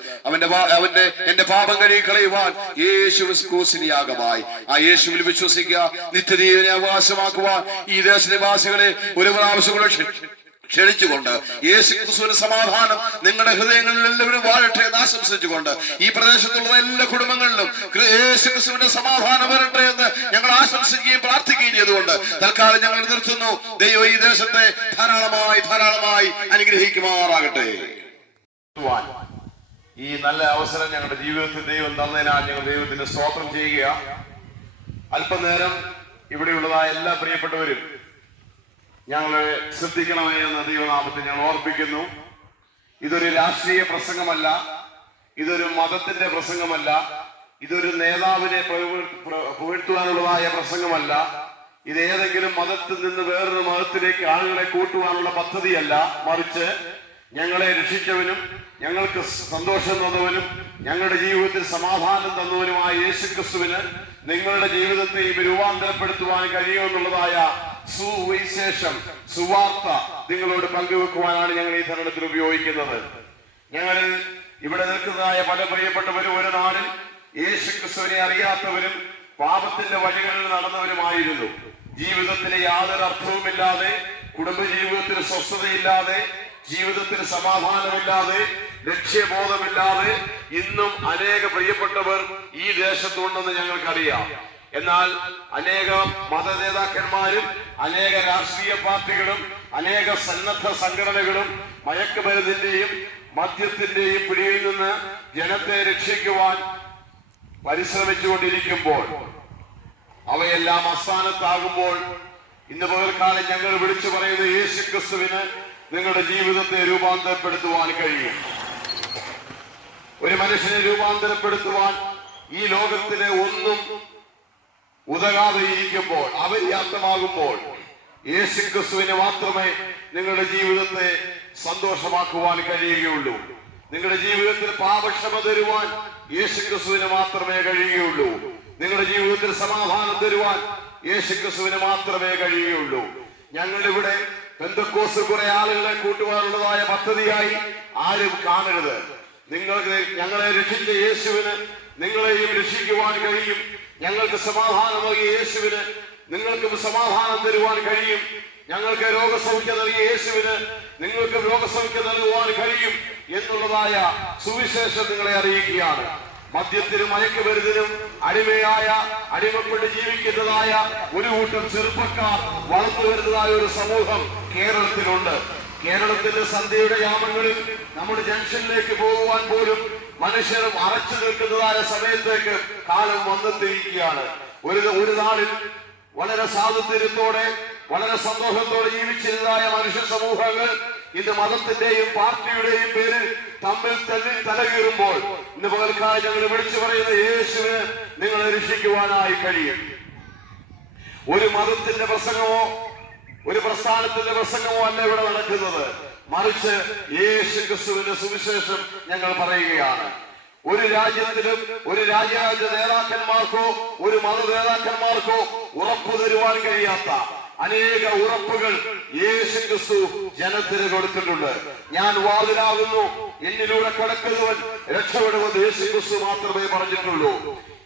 എന്റെ പാപം കഴുകി കളയുവാൻ യേശു ക്രൂശിന് യാഗമായി. ആ യേശുവിൽ വിശ്വസിക്കുക, നിത്യജീവനെ അവകാശമാക്കുവാൻ ഈ ദേശനിവാസികളെ ഒരു പ്രാവശ്യം ക്ഷണിച്ചുകൊണ്ട് യേശു ക്രിസ്തുവിന്റെ സമാധാനം നിങ്ങളുടെ ഹൃദയങ്ങളിൽ എല്ലാവരും വാഴട്ടെ എന്ന് ആശംസിച്ചുകൊണ്ട് ഈ പ്രദേശത്തുള്ള എല്ലാ കുടുംബങ്ങളിലും യേശു ക്രിസ്തുവിന്റെ സമാധാനം വരട്ടെ എന്ന് ഞങ്ങൾ ആശംസിക്കുകയും പ്രാർത്ഥിക്കുകയും ചെയ്തുകൊണ്ട് തൽക്കാലം ഞങ്ങൾ നിർത്തുന്നു. ദൈവം ഈ ദേശത്തെ ധാരാളമായി അനുഗ്രഹിക്കുമാറാകട്ടെ. ഈ നല്ല അവസരം ഞങ്ങളുടെ ജീവിതത്തിൽ ദൈവം തന്നതിനാൽ ഞങ്ങൾ ദൈവത്തിന് സ്തോത്രം ചെയ്യുക. അല്പനേരം ഇവിടെയുള്ളതായ എല്ലാ പ്രിയപ്പെട്ടവരും ഞങ്ങളെ ശ്രദ്ധിക്കണമേ എന്ന് ദൈവനാമത്തിൽ ഞങ്ങൾ ഓർപ്പിക്കുന്നു. ഇതൊരു രാഷ്ട്രീയ പ്രസംഗമല്ല, ഇതൊരു മതത്തിന്റെ പ്രസംഗമല്ല, ഇതൊരു നേതാവിനെ പുകഴ്ത്തുവാനുള്ളതായ പ്രസംഗമല്ല, ഇത് ഏതെങ്കിലും മതത്തിൽ നിന്ന് വേറൊരു മതത്തിലേക്ക് ആളുകളെ കൂട്ടുവാനുള്ള പദ്ധതിയല്ല. മറിച്ച് ഞങ്ങളെ രക്ഷിച്ചവനും ഞങ്ങൾക്ക് സന്തോഷം തന്നവനും ഞങ്ങളുടെ ജീവിതത്തിൽ സമാധാനം തന്നവനുമായ യേശുക്രിസ്തുവിന് നിങ്ങളുടെ ജീവിതത്തെയും രൂപാന്തരപ്പെടുത്തുവാൻ കഴിയുമെന്നുള്ളതായ സുവിശേഷം, സുവാർത്ത നിങ്ങളോട് പങ്കുവെക്കുവാനാണ് ഞങ്ങൾ ഈ തരുണത്തിൽ ഉപയോഗിക്കുന്നത്. ഞങ്ങൾ ഇവിടെ നിൽക്കുന്നതായ പല പ്രിയപ്പെട്ടവരും ഒരു നാളിൽ യേശുക്രിസ്തുവിനെ അറിയാത്തവരും പാപത്തിന്റെ വഴികളിൽ നടന്നവരുമായിരുന്നു. ജീവിതത്തിന് യാതൊരു അർത്ഥവുമില്ലാതെ, കുടുംബജീവിതത്തിന് സ്വസ്ഥതയില്ലാതെ, ജീവിതത്തിന് സമാധാനമില്ലാതെ, ലക്ഷ്യബോധമില്ലാതെ ഇന്നും അനേക പ്രിയപ്പെട്ടവർ ഈ ദേശത്തുണ്ടെന്ന് ഞങ്ങൾക്കറിയാം. എന്നാൽ അനേക മത നേതാക്കന്മാരും അനേക രാഷ്ട്രീയ പാർട്ടികളും അനേക സന്നദ്ധ സംഘടനകളും മയക്കുമരുന്നിന്റെയും മദ്യത്തിന്റെയും പിടിയിൽ നിന്ന് ജനത്തെ രക്ഷിക്കുവാൻ പരിശ്രമിച്ചുകൊണ്ടിരിക്കുമ്പോൾ, അവയെല്ലാം അസ്ഥാനത്താകുമ്പോൾ ഇന്ന് പകൽക്കാലം ഞങ്ങൾ വിളിച്ചു പറയുന്ന യേശുക്രിസ്തുവിന് നിങ്ങളുടെ ജീവിതത്തെ രൂപാന്തരപ്പെടുത്തുവാൻ കഴിയും. ഒരു മനുഷ്യനെ രൂപാന്തരപ്പെടുത്തുവാൻ ഈ ലോകത്തിലെ ഒന്നും ഉതകാതെ ഇരിക്കുമ്പോൾ, അപര്യാപ്തമാകുമ്പോൾ യേശുക്രിസ്തുവിന് മാത്രമേ നിങ്ങളുടെ ജീവിതത്തെ സന്തോഷമാക്കുവാൻ കഴിയുകയുള്ളൂ. നിങ്ങളുടെ ജീവിതത്തിൽ പാപക്ഷമ തരുവാൻ യേശുക്രിസ്തുവിന് മാത്രമേ കഴിയുകയുള്ളൂ. നിങ്ങളുടെ ജീവിതത്തിൽ സമാധാനം തരുവാൻ യേശുക്രിസ്തുവിന് മാത്രമേ കഴിയുകയുള്ളൂ. ഞങ്ങളിവിടെ പെന്തക്കോസ്ത് കുറെ ആളുകളെ കൂട്ടുവാനുള്ളതായ പദ്ധതിയായി ആരും കാണരുത്. ഞങ്ങളെ രക്ഷിച്ച യേശുവിന് നിങ്ങളെയും രക്ഷിക്കുവാൻ കഴിയും. ഞങ്ങൾക്ക് സമാധാനമാകിയ യേശുവിന് നിങ്ങൾക്കും സമാധാനം തരുവാൻ കഴിയും. ഞങ്ങൾക്ക് രോഗസൗഖ്യം നൽകിയ യേശുവിന് നിങ്ങൾക്ക് രോഗസൗഖ്യം നൽകുവാൻ കഴിയും എന്നുള്ളതായ സുവിശേഷം നിങ്ങളെ അറിയിക്കുകയാണ്. മദ്യത്തിനും മയക്കുമരുന്നിനും അടിമപ്പെട്ട് ജീവിക്കുന്നതായ ഒരു കൂട്ടം ചെറുപ്പക്കാർ വളർന്നു വരുന്നതായ ഒരു സമൂഹം കേരളത്തിലുണ്ട്. കേരളത്തിന്റെ സന്ധ്യയുടെ യാമങ്ങളിൽ നമ്മുടെ ജംഗ്ഷനിലേക്ക് പോകുവാൻ പോലും മനുഷ്യർ അറച്ചു നിൽക്കുന്നതായ സമയത്തേക്ക് കാലം വന്നെത്തിയിരിക്കുകയാണ്. ഒരു നാളിൽ വളരെ സാഹോദര്യത്തോടെ വളരെ സന്തോഷത്തോടെ ജീവിച്ചിരുന്നതായ മനുഷ്യ സമൂഹങ്ങൾ ഇന്ന് മതത്തിന്റെയും പാർട്ടിയുടെയും പേരിൽ തമ്മിൽ തലകീറുമ്പോൾ ഇന്ന് പകൽക്കാലം ഞങ്ങൾ വിളിച്ചു പറയുന്ന യേശുവിന് നിങ്ങളെ രക്ഷിക്കുവാനായി കഴിയും. ഒരു മതത്തിന്റെ പ്രസംഗമോ ഒരു പ്രസ്ഥാനത്തിന്റെ പ്രസംഗമോ അല്ല ഇവിടെ നടക്കുന്നത്. മറിച്ച് യേശുക്രിസ്തുവിന്റെ സുവിശേഷം ഞങ്ങൾ പറയുകയാണ്. ഒരു രാജ്യത്തിലും ഒരു രാജ്യരാജ്യ നേതാക്കന്മാർക്കോ ഒരു മത നേതാക്കന്മാർക്കോ ഉറപ്പു തരുവാൻ കഴിയാത്ത അനേക ഉറപ്പുകൾ യേശുക്രിസ്തു ജനത്തിന് കൊടുത്തിട്ടുണ്ട്. ഞാൻ വാതിലാകുന്നു, എന്നിലൂടെ കടക്കുന്നവൻ രക്ഷപ്പെടുമെന്ന് യേശുക്രിസ്തു മാത്രമേ പറഞ്ഞിട്ടുള്ളൂ.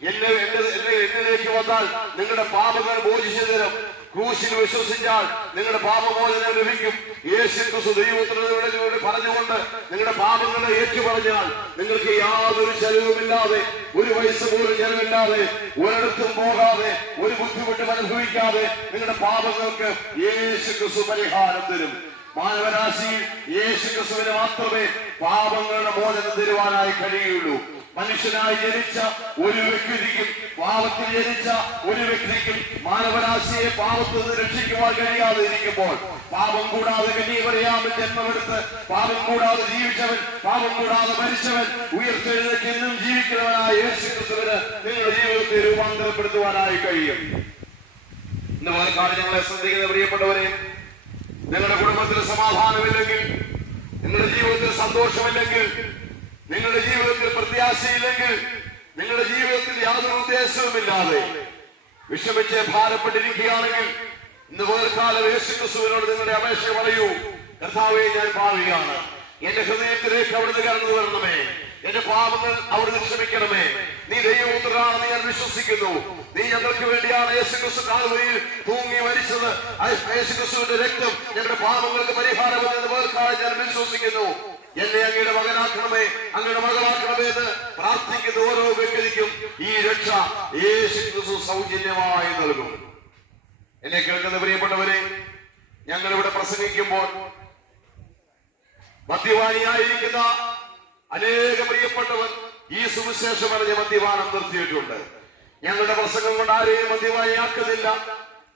എന്നിലേക്ക് വന്നാൽ നിങ്ങളുടെ പാപങ്ങൾ മോചിച്ചു തരും. ക്രൂശിൽ വിശ്വസിച്ചാൽ നിങ്ങളുടെ പാപമോചനം ലഭിക്കും. യേശുക്രിസ്തു ദൈവത്തിനോട് പറഞ്ഞുകൊണ്ട് നിങ്ങളുടെ പാപങ്ങളെ ഏറ്റുപറഞ്ഞാൽ നിങ്ങൾക്ക് യാതൊരു ചെലവുമില്ലാതെ, ഒരു പൈസ പോലും ചെലവില്ലാതെ, ഒരിടത്തും പോകാതെ, ഒരു ബുദ്ധിമുട്ടും അനുഭവിക്കാതെ നിങ്ങളുടെ പാപങ്ങൾക്ക് യേശുക്രിസ്തു പരിഹാരം തരും. മാനവരാശിയിൽ യേശുക്രിസ്തുവിന് മാത്രമേ പാപങ്ങളുടെ മോചനം തരുവാനായി കഴിയുള്ളൂ. മനുഷ്യനായി ജനിച്ച ഒരു വ്യക്തിക്കും പാപത്തിൽ ജനിച്ച ഒരു വ്യക്തിക്കും മാനവരാശിയെ പാപത്തിൽ നിന്ന് രക്ഷിക്കുവാൻ കഴിയാതെ ഇരിക്കുമ്പോൾ, പാപം കൂടാതെ കന്യകമറിയാമിൽ ജന്മമെടുത്ത് പാപം കൂടാതെ ജീവിച്ചവൻ, പാപം കൂടാതെ മരിച്ചവൻ, ഉയർത്തെഴുന്നേറ്റ് എന്നും ജീവിക്കുന്നവനായ യേശുക്രിസ്തുവിന് നിങ്ങളുടെ ജീവിതത്തെ രൂപാന്തരപ്പെടുത്തുവാനായി കഴിയും. ഇന്ന് പാലക്കാട് ഞങ്ങളെ ശ്രദ്ധിക്കുന്ന പ്രിയപ്പെട്ടവരെ, നിങ്ങളുടെ കുടുംബത്തിൽ സമാധാനമില്ലെങ്കിൽ, നിങ്ങളുടെ ജീവിതത്തിൽ സന്തോഷമില്ലെങ്കിൽ, നിങ്ങളുടെ ജീവിതത്തിൽ പ്രത്യാശയില്ലെങ്കിൽ, നിങ്ങളുടെ ജീവിതത്തിൽ യാതൊരു ഉദ്ദേശവുമില്ലാതെ വിഷമിച്ച് ഭാരപ്പെട്ടിരിക്കുകയാണെങ്കിൽ ഇന്ന് വേർക്കാലം യേശുക്രിസ്തുവിനോട് നിങ്ങളുടെ അപേക്ഷ പറയൂ. കർത്താവേ, ഞാൻ പാപിയാണ്, എന്റെ ഹൃദയത്തിലേക്ക് അവിടുന്ന് കടന്നു വരണമേ, എന്റെ പാപങ്ങൾ അവിടുന്ന് ക്ഷമിക്കണമേ. നീ ദൈവപുത്രനാണെന്ന് ഞാൻ വിശ്വസിക്കുന്നു. നീ ഞങ്ങൾക്ക് വേണ്ടിയാണ് യേശുക്രിസ്തു കാൽവരിയിൽ തൂങ്ങി മരിച്ചത്. യേശുക്രിസ്തുവിന്റെ രക്തം ഞങ്ങളുടെ പാപങ്ങൾക്ക് പരിഹാരമെന്ന് പ്രാർത്ഥിക്കുന്നു. എന്നെ അങ്ങയുടെ മകനാക്കണമേ, അങ്ങയുടെ മകളാക്കണമേ എന്ന് പ്രാർത്ഥിക്കുന്ന ഓരോ വ്യക്തിക്കും ഈ രക്ഷ യേശു ക്രിസ്തു സൗജന്യമായി നൽകും. എന്നെ കേൾക്കുന്ന പ്രിയപ്പെട്ടവരെ, ഞങ്ങൾ ഇവിടെ പ്രസംഗിക്കുമ്പോൾ മദ്യപാനിയായിരിക്കുന്ന അനേക പ്രിയപ്പെട്ടവർ ഈ സുവിശേഷം അറിഞ്ഞ മദ്യപാനം നിർത്തിയിട്ടുണ്ട്. ഞങ്ങളുടെ പ്രസംഗം കൊണ്ട് ആരെയും മദ്യപാനിയാക്കുന്നില്ല.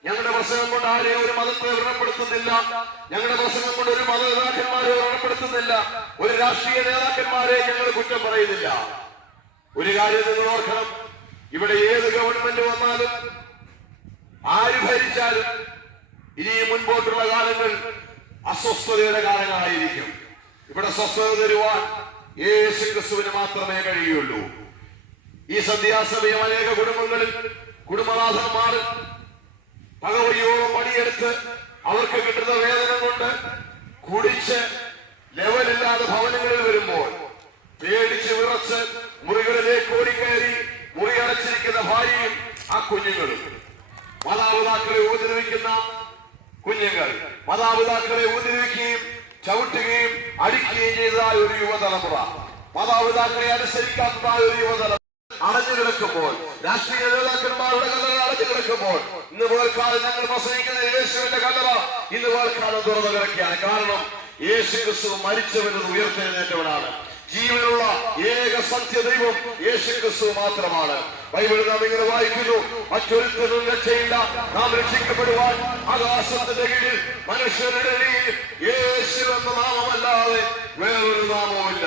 ഞങ്ങളുടെ പ്രസംഗം കൊണ്ട് ആരെയും ഒരു മതത്തെ വ്രണപ്പെടുത്തുന്നില്ല. ഞങ്ങളുടെ പ്രസംഗം കൊണ്ട് ഒരു മത നേതാക്കന്മാരെ വ്രണപ്പെടുത്തുന്നില്ല. ഒരു രാഷ്ട്രീയ നേതാക്കന്മാരെ ഞങ്ങൾ കുറ്റം പറയുന്നില്ല. ഒരു കാര്യം നിങ്ങൾ ഓർക്കണം, ഇവിടെ ഏത് ഗവൺമെന്റ് വന്നാലും ആര് ഭരിച്ചാലും ഇനി മുൻപോട്ടുള്ള കാലങ്ങൾ അസ്വസ്ഥതയുടെ കാലങ്ങളായിരിക്കും. ഇവിടെ സ്വസ്ഥത തരുവാൻ യേശു ക്രിസ്തുവിന് മാത്രമേ കഴിയുള്ളൂ. ഈ സന്ധ്യാസമയം അനേക കുടുംബങ്ങളിൽ കുടുംബനാഥന്മാർ പകവയോളം പണിയെടുത്ത് അവർക്ക് കിട്ടുന്ന വേതനം കൊണ്ട് കുടിച്ച് ലെവലില്ലാതെ ഭവനങ്ങളിൽ വരുമ്പോൾ പേടിച്ച് വിറച്ച് മുറികളിലേക്ക് ഓടിക്കയറി മുറി അടച്ചിരിക്കുന്ന ഭാര്യയും ആ കുഞ്ഞുങ്ങളും, മാതാപിതാക്കളെ ഉപദ്രവിക്കുന്ന കുഞ്ഞുങ്ങൾ, മാതാപിതാക്കളെ ഉപദ്രവിക്കുകയും ചവിട്ടുകയും അടിക്കുകയും ചെയ്തതായ ഒരു യുവതലമുറ, മാതാപിതാക്കളെ അനുസരിക്കാത്തതായ ഒരു യുവതലമുറ അടഞ്ഞു കിടക്കുമ്പോൾ, രാഷ്ട്രീയ നേതാക്കന്മാരുടെ കല്ലറ അടഞ്ഞു കിടക്കുമ്പോൾ, ഇന്ന് പോൽക്കാലം ഞങ്ങൾ പ്രസംഗിക്കുന്ന യേശുവിന്റെ കല്ലറ ഇന്ന് പോൽക്കാലം തുറന്നു കിടക്കുകയാണ്. കാരണം യേശു ക്രിസ്തു മരിച്ചവനത് ഉയർത്തെഴുന്നേറ്റവനാണ്. ജീവനുള്ള ഏക സത്യദൈവം യേശു ക്രിസ്തു മാത്രമാണ്. ബൈബിളിൽ നാം ഇങ്ങനെ വായിക്കുന്നു, മറ്റൊരുത്തരും രക്ഷയില്ല, നാം രക്ഷിക്കപ്പെടുവാൻ ആകാശത്തിന്റെ കീഴിൽ മനുഷ്യരുടെ ഇടയിൽ യേശു എന്ന നാമമല്ലാതെ വേറൊരു നാമവുമില്ല.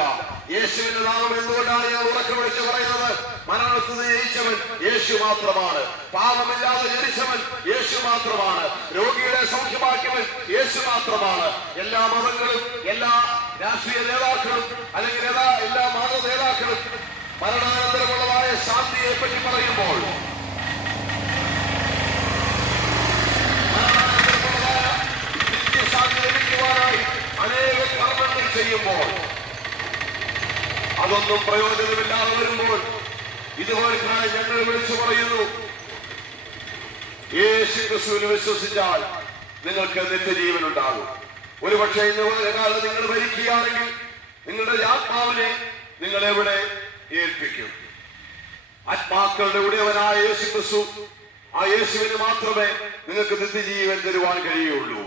യേശുവിന്റെ നാമം എന്തുകൊണ്ടാണ് ഞാൻ ഉറക്കെ വിളിച്ചു പറയുന്നത്? മരണത്തിന് ജയിച്ചവൻ യേശു മാത്രമാണ്. പാപമില്ലാതെ ജനിച്ചവൻ യേശു മാത്രമാണ്. രോഗികളെ സൗഖ്യമാക്കിയവൻ യേശു മാത്രമാണ്. എല്ലാ മതങ്ങളും എല്ലാ രാഷ്ട്രീയ നേതാക്കളും അല്ലെങ്കിൽ എല്ലാ മത നേതാക്കളും മരണാനന്തരമുള്ളതായ ശാന്തിയെ പറ്റി പറയുമ്പോൾ, മരണാനന്തരമുള്ളതായ നിത്യശാന്തി ലഭിക്കുവാനായി അനേക കർമ്മങ്ങൾ ചെയ്യുമ്പോൾ അതൊന്നും പ്രയോജനമില്ലാതെ വരുമ്പോൾ ഇതുപോലെ ഞങ്ങൾ വിളിച്ചു പറയുന്നു, യേശു ക്രിസ്തുവിനെ വിശ്വസിച്ചാൽ നിങ്ങൾക്ക് നിത്യജീവൻ ഉണ്ടാകും. ഒരുപക്ഷെ ഇന്ന് കാലം നിങ്ങൾ മരിക്കുകയാണെങ്കിൽ നിങ്ങളുടെ ആത്മാവിനെ നിങ്ങൾ എവിടെ ഏൽപ്പിക്കും? ആത്മാക്കളുടെ ഉടയവനായ യേശു ക്രിസ്തു, ആ യേശുവിന് മാത്രമേ നിങ്ങൾക്ക് നിത്യജീവൻ തരുവാൻ കഴിയുള്ളൂ.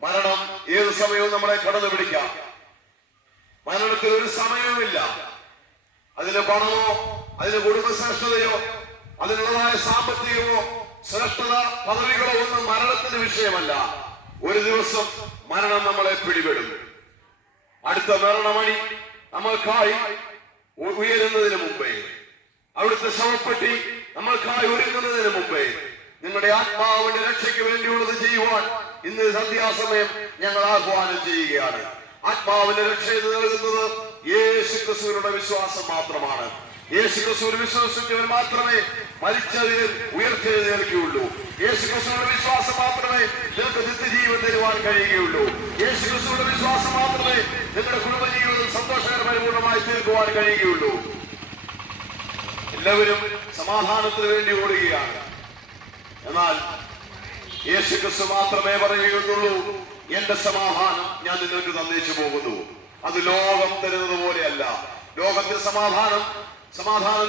മരണം ഏത് സമയവും നമ്മളെ കടന്നു പിടിക്കാം. മരണത്തിന് ഒരു സമയവുമില്ല. അതിന് പണമോ അതിന് കുടുംബശ്രേഷ്ഠതയോ അതിനുള്ളതായ സാമ്പത്തികമോ ശ്രേഷ്ഠത പദവികളോ ഒന്നും മരണത്തിന്റെ വിഷയമല്ല. ഒരു ദിവസം മരണം നമ്മളെ പിടിപെടും. അടുത്ത മരണമണി നമ്മൾക്കായി ഉയരുന്നതിന് മുമ്പേ, അവിടുത്തെ ശവപ്പെട്ടി നമ്മൾക്കായി ഒരുങ്ങുന്നതിന് മുമ്പേ നിങ്ങളുടെ ആത്മാവിന്റെ രക്ഷയ്ക്ക് വേണ്ടിയുള്ളത് ചെയ്യുവാൻ ഇന്ന് സന്ധ്യാസമയം ഞങ്ങൾ ആഹ്വാനം ചെയ്യുകയാണ്. ആത്മാവിന്റെ രക്ഷ നൽകുന്നത് യേശു ക്രിസ്തുവിനുള്ള വിശ്വാസം മാത്രമാണ്. യേശു ക്രിസ്തുവിൽ വിശ്വസിച്ചവൻ മാത്രമേ മരിച്ചതിൽ ഉയർത്തെഴുന്നേൽക്കുകയുള്ളൂ. യേശു ക്രിസ്തുവിന്റെ വിശ്വാസം മാത്രമേ നിങ്ങൾക്ക് നിത്യജീവൻ തരുവാൻ കഴിയുകയുള്ളൂ. യേശു ക്രിസ്തുവിന്റെ വിശ്വാസം മാത്രമേ നിങ്ങളുടെ കുടുംബജീവിതം സന്തോഷകരമായി പൂർണ്ണമായി തീർക്കുവാൻ കഴിയുകയുള്ളൂ. എല്ലാവരും സമാധാനത്തിന് വേണ്ടി ഓടുകയാണ്. എന്നാൽ യേശു ക്രിസ്തു മാത്രമേ പറയുകയുള്ളൂ, എന്റെ സമാധാനം ഞാൻ നിങ്ങൾക്ക് തന്നേച്ചു പോകുന്നു. അത് ലോകം തരുന്നത് പോലെയല്ല. ലോകത്തിൽ സമാധാനം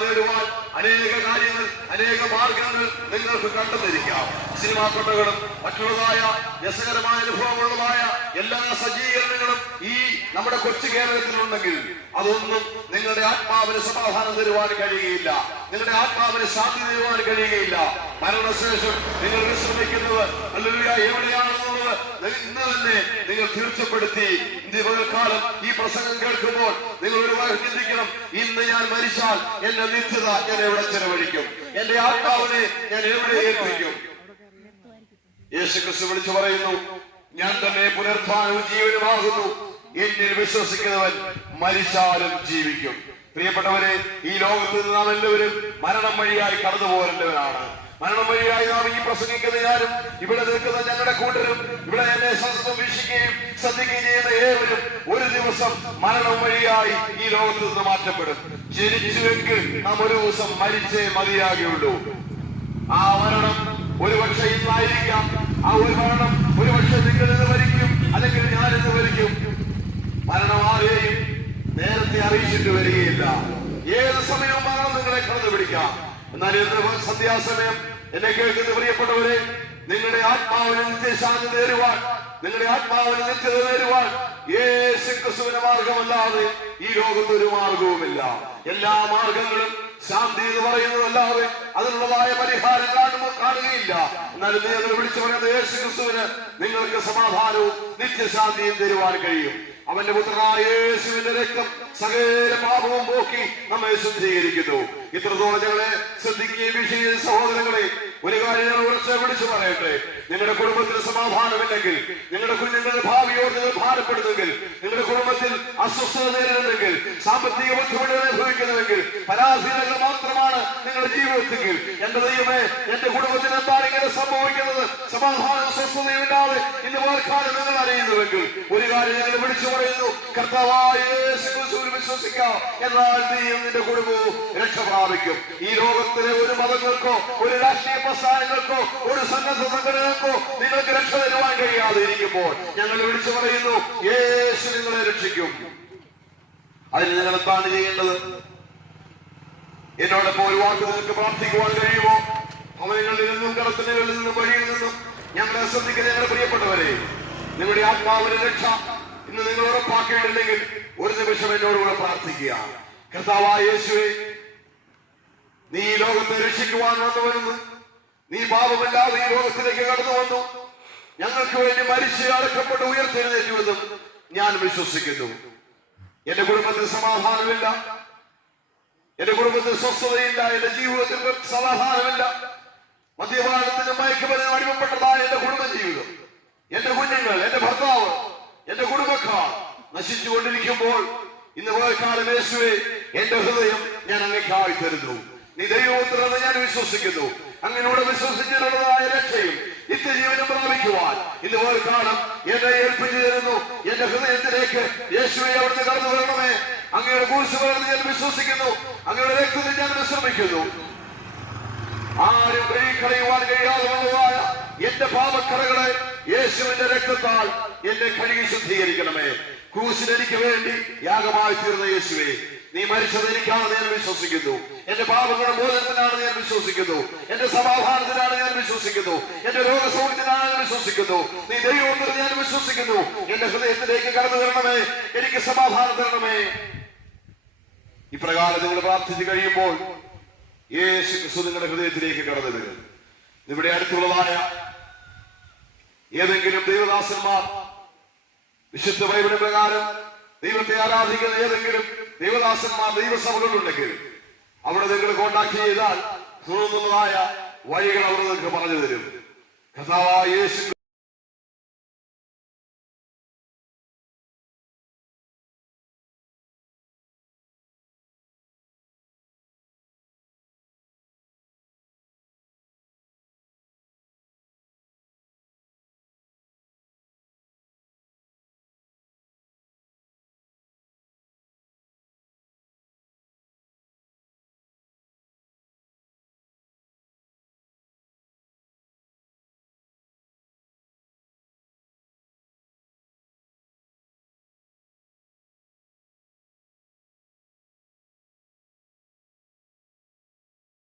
നേടുവാൻ അനേക കാര്യങ്ങൾ, അനേക മാർഗങ്ങൾ നിങ്ങൾക്ക് കണ്ടെന്നിരിക്കാം. സിനിമാ കൊട്ടകളും മറ്റുള്ളതായ രസകരമായ അനുഭവങ്ങളുള്ളതായ എല്ലാ സജ്ജീകരണങ്ങളും ഈ നമ്മുടെ കൊച്ചു കേരളത്തിലുണ്ടെങ്കിൽ അതൊന്നും നിങ്ങളുടെ ആത്മാവിന് സമാധാനം തരുവാൻ കഴിയുകയില്ല. നിങ്ങളുടെ ആത്മാവിന് ശാന്തി തരുവാൻ കഴിയുകയില്ല. മരണശേഷം നിങ്ങൾ വിശ്രമിക്കുന്നത് എവിടെയാണെന്നുള്ളത് ഇന്ന് തന്നെ നിങ്ങൾ തീർച്ചപ്പെടുത്തി ഇന്ന് പകൽക്കാലം ഈ പ്രസംഗം കേൾക്കുമ്പോൾ നിങ്ങൾ ഒരു ചിന്തിക്കണം, ഇന്ന് ഞാൻ മരിച്ചാൽ എന്റെ നിത്യത ഞാൻ എവിടെ ചെലവഴിക്കും? എന്റെ ആത്മാവിനെ ഞാൻ എവിടെ ഏൽപ്പിക്കും? യേശു ക്രിസ്തു വിളിച്ചു പറയുന്നു, ഞാൻ തന്നെ പുനരുത്ഥാനവും ജീവനുമാകുന്നു. എന്നിൽ വിശ്വസിക്കുന്നവൻ മരിച്ചാലും ജീവിക്കും. പ്രിയപ്പെട്ടവരെ, ഈ ലോകത്ത് നിന്ന് നാം എല്ലാവരും മരണം വഴിയായി കടന്നു പോരേണ്ടവരാണ്. മരണം വഴിയായി നാം ഈ പ്രസംഗിക്കുന്ന ഞാനും ഇവിടെ നിൽക്കുന്ന ഞങ്ങളുടെ കൂട്ടരും ഇവിടെ എന്നെ സ്വന്തം വീക്ഷിക്കുകയും ശ്രദ്ധിക്കുകയും ചെയ്യുന്ന ഏവരും ഒരു ദിവസം മരണം വഴിയായി ഈ ലോകത്ത് നിന്ന് മാറ്റപ്പെടും. ജനിച്ചുവെങ്കിൽ നാം ഒരു ദിവസം മരിച്ചേ മതിയാകുള്ളൂ. ആ മരണം ഒരുപക്ഷെ ഇന്നായിരിക്കാം. ആ ഒരു മരണം ഒരുപക്ഷെ നിങ്ങൾ ഇന്ന് മരിക്കും, അല്ലെങ്കിൽ ഞാൻ ഇന്ന് മരിക്കും. എന്നാൽ ഇന്ന് സന്ധ്യാസമയം എന്നെ കേൾക്കുന്ന പ്രിയപ്പെട്ടവരെ, നിങ്ങളുടെ ആത്മാവിന് നിത്യശാന്തി നേരുവാൻ, നിങ്ങളുടെ ആത്മാവിന് നിത്യത നേരുവാൻ യേശു ക്രിസ്തുവിന്റെ മാർഗമല്ലാതെ ഈ ലോകത്ത് ഒരു മാർഗവുമില്ല. എല്ലാ മാർഗങ്ങളും ശാന്തി എന്ന് പറയുന്നതല്ലാതെ അതിനുള്ളതായ പരിഹാരം കാണുകയില്ല. എന്നാലും നിങ്ങൾ വിളിച്ചു പറയുന്നത് യേശു ക്രിസ്തുവിന് നിങ്ങൾക്ക് സമാധാനവും നിത്യശാന്തിയും തരുവാൻ കഴിയും. അവന്റെ പുത്രനായ യേശുവിന്റെ രക്തം സകല പാപവും പോക്കി നമ്മെ ശുദ്ധീകരിക്കുന്നു. ഇത്രത്തോളം ഞങ്ങളെ ശ്രദ്ധിക്കുകയും വീക്ഷിക്കുകയും സഹോദരങ്ങളെ, ഒരു കാര്യം ഞാൻ ഉറച്ച് വിളിച്ചു പറയട്ടെ, നിങ്ങളുടെ കുടുംബത്തിൽ സമാധാനമില്ലെങ്കിൽ, നിങ്ങളുടെ കുഞ്ഞുങ്ങളുടെ ഭാവിയോട് നിങ്ങൾ ഭാരപ്പെടുന്നെങ്കിൽ, നിങ്ങളുടെ കുടുംബത്തിൽ അസ്വസ്ഥത നേരിടുന്നെങ്കിൽ, സാമ്പത്തിക ബുദ്ധിമുട്ടുകൾ അനുഭവിക്കുന്നുവെങ്കിൽ, പരാധീനങ്ങൾ മാത്രമാണ് നിങ്ങളുടെ ജീവിതത്തിൽ, എന്റെ ദൈവമേ, എന്റെ കുടുംബത്തിന് എന്താണ് ഇങ്ങനെ സംഭവിക്കുന്നത്, സമാധാനവും സ്വസ്ഥതയുമില്ലാതെ ഇന്ന് പോൽക്കാലം നിങ്ങൾ അറിയുന്നുവെങ്കിൽ, ഒരു കാര്യം ഞങ്ങൾ വിളിച്ചു പറയുന്നു, കർത്താവായ യേശു ക്രിസ്തുവിൽ വിശ്വസിക്കാം, എന്നാൽ നീയും നിന്റെ കുടുംബവും രക്ഷ പ്രാപിക്കും. ഈ ലോകത്തിലെ ഒരു മതങ്ങൾക്കോ ഒരു രാഷ്ട്രീയ പ്രസ്ഥാനങ്ങൾക്കോ ഒരു സന്നദ്ധ സംഘടനകൾക്കോ നിങ്ങൾക്ക് രക്ഷ തരുവാൻ കഴിയാതെ ഇരിക്കുമ്പോൾ ഞങ്ങൾ വിളിച്ചു പറയുന്നു, യേശു നിങ്ങളെ രക്ഷിക്കും. അതിന് നിങ്ങൾ എന്താണ് ചെയ്യേണ്ടത്? എന്നോടൊപ്പം ഒരു വാക്ക് നിങ്ങൾക്ക് പ്രാർത്ഥിക്കുവാൻ കഴിയുമോ? ഭവനങ്ങളിൽ നിന്നും കടത്തലുകളിൽ നിന്നും വഴിയിൽ നിന്നും ഞങ്ങളെ ശ്രദ്ധിക്കുന്ന ഞങ്ങളുടെ പ്രിയപ്പെട്ടവരെ, നിങ്ങളുടെ ആത്മാവിന്റെ രക്ഷ ഇന്ന് നിങ്ങൾ ഉറപ്പാക്കിയിട്ടില്ലെങ്കിൽ ഒരു നിമിഷം എന്നോടുകൂടെ പ്രാർത്ഥിക്കുക. കർത്താവായ യേശുവേ, നീ ഈ ലോകത്തെ രക്ഷിക്കുവാൻ വന്നുവെന്ന്, നീ പാപമില്ലാതെ ഈ ലോകത്തിലേക്ക് കടന്നു വന്നു, ഞങ്ങൾക്ക് വേണ്ടി മരിച്ച് അടക്കപ്പെട്ട് ഉയർത്തെഴുന്നേറ്റുവെന്നും ഞാൻ വിശ്വസിക്കുന്നു. എന്റെ കുടുംബത്തിൽ സമാധാനമില്ല, എന്റെ കുടുംബത്തിൽ സ്വസ്ഥതയില്ല, എന്റെ ജീവിതത്തിൽ സമാധാനമില്ല, മദ്യപാനത്തിന് മയക്കുമരുന്നിന് അടിമപ്പെട്ടതായ എന്റെ കുടുംബ ജീവിതം, എന്റെ കുഞ്ഞുങ്ങൾ, എന്റെ ഭർത്താവ്, എന്റെ കുടുംബക്കാർ നശിച്ചുകൊണ്ടിരിക്കുമ്പോൾ ഇന്ന് പോൽക്കാലം യേശുവേ, എന്റെ ഹൃദയം ഞാൻ അങ്ങേക്കായി തരുന്നു. നീ ദൈവപുത്രനെന്ന് ഞാൻ വിശ്വസിക്കുന്നു. അങ്ങനോട് വിശ്വസിച്ചിട്ടുള്ളതായ രക്ഷയും നിത്യജീവനം പ്രാപിക്കുവാൻ ഇന്ന് പോൽക്കാലം എന്നെ ഏൽപ്പിച്ചു തരുന്നു. എന്റെ ഹൃദയത്തിലേക്ക് യേശുവെ അവിടുന്ന് കടന്നു വരണമേ. അങ്ങയുടെ കുരിശ് പകർന്ന് ഞാൻ വിശ്വസിക്കുന്നു, അങ്ങയുടെ രക്തത്തിൽ ഞാൻ വിശ്രമിക്കുന്നു. ആരും കഴുകിക്കളയുവാൻ കഴിയാതെ വന്നതായ എന്റെ പാപക്കറകളെ യേശുവിന്റെ രക്തത്താൽ എന്നെ കഴുകി ശുദ്ധീകരിക്കണമേ. ക്രൂശിൽ എനിക്ക് വേണ്ടി യാഗമായി തീർന്ന യേശുവേ, നീ മരിച്ചത് എനിക്കാണെന്ന് ഞാൻ വിശ്വസിക്കുന്നു. എന്റെ പാപങ്ങളുടെ മോചനത്തിനാണ് ഞാൻ വിശ്വസിക്കുന്നു. എന്റെ സമാധാനത്തിനാണ് ഞാൻ വിശ്വസിക്കുന്നു. എന്റെ രോഗസൗഖ്യത്തിനാണ് ഞാൻ വിശ്വസിക്കുന്നു. നീ ദൈവത്തിൽ ഞാൻ വിശ്വസിക്കുന്നു. എന്റെ ഹൃദയത്തിലേക്ക് കടന്നു തരണമേ, എനിക്ക് സമാധാനം തരണമേ. ഇപ്രകാരം നിങ്ങൾ പ്രാർത്ഥിച്ചു കഴിയുമ്പോൾ യേശു ക്രിസ്തു നിങ്ങളുടെ ഹൃദയത്തിലേക്ക് കടന്നു വരും. ഇവിടെ അടുത്തുള്ളതായ ഏതെങ്കിലും ദൈവദാസന്മാർ വിശുദ്ധ ബൈബിൾ പ്രകാരം ദൈവത്തെ ആരാധിക്കുന്ന ഏതെങ്കിലും ദൈവദാസന്മാർ ദൈവസഭകളുണ്ടെങ്കിൽ അവിടെ നിങ്ങൾ കോണ്ടാക്ട് ചെയ്താൽ തുടർന്നുള്ളതായ വഴികൾ അവർ നിങ്ങൾക്ക് പറഞ്ഞു തരും. കർത്താവായ യേശു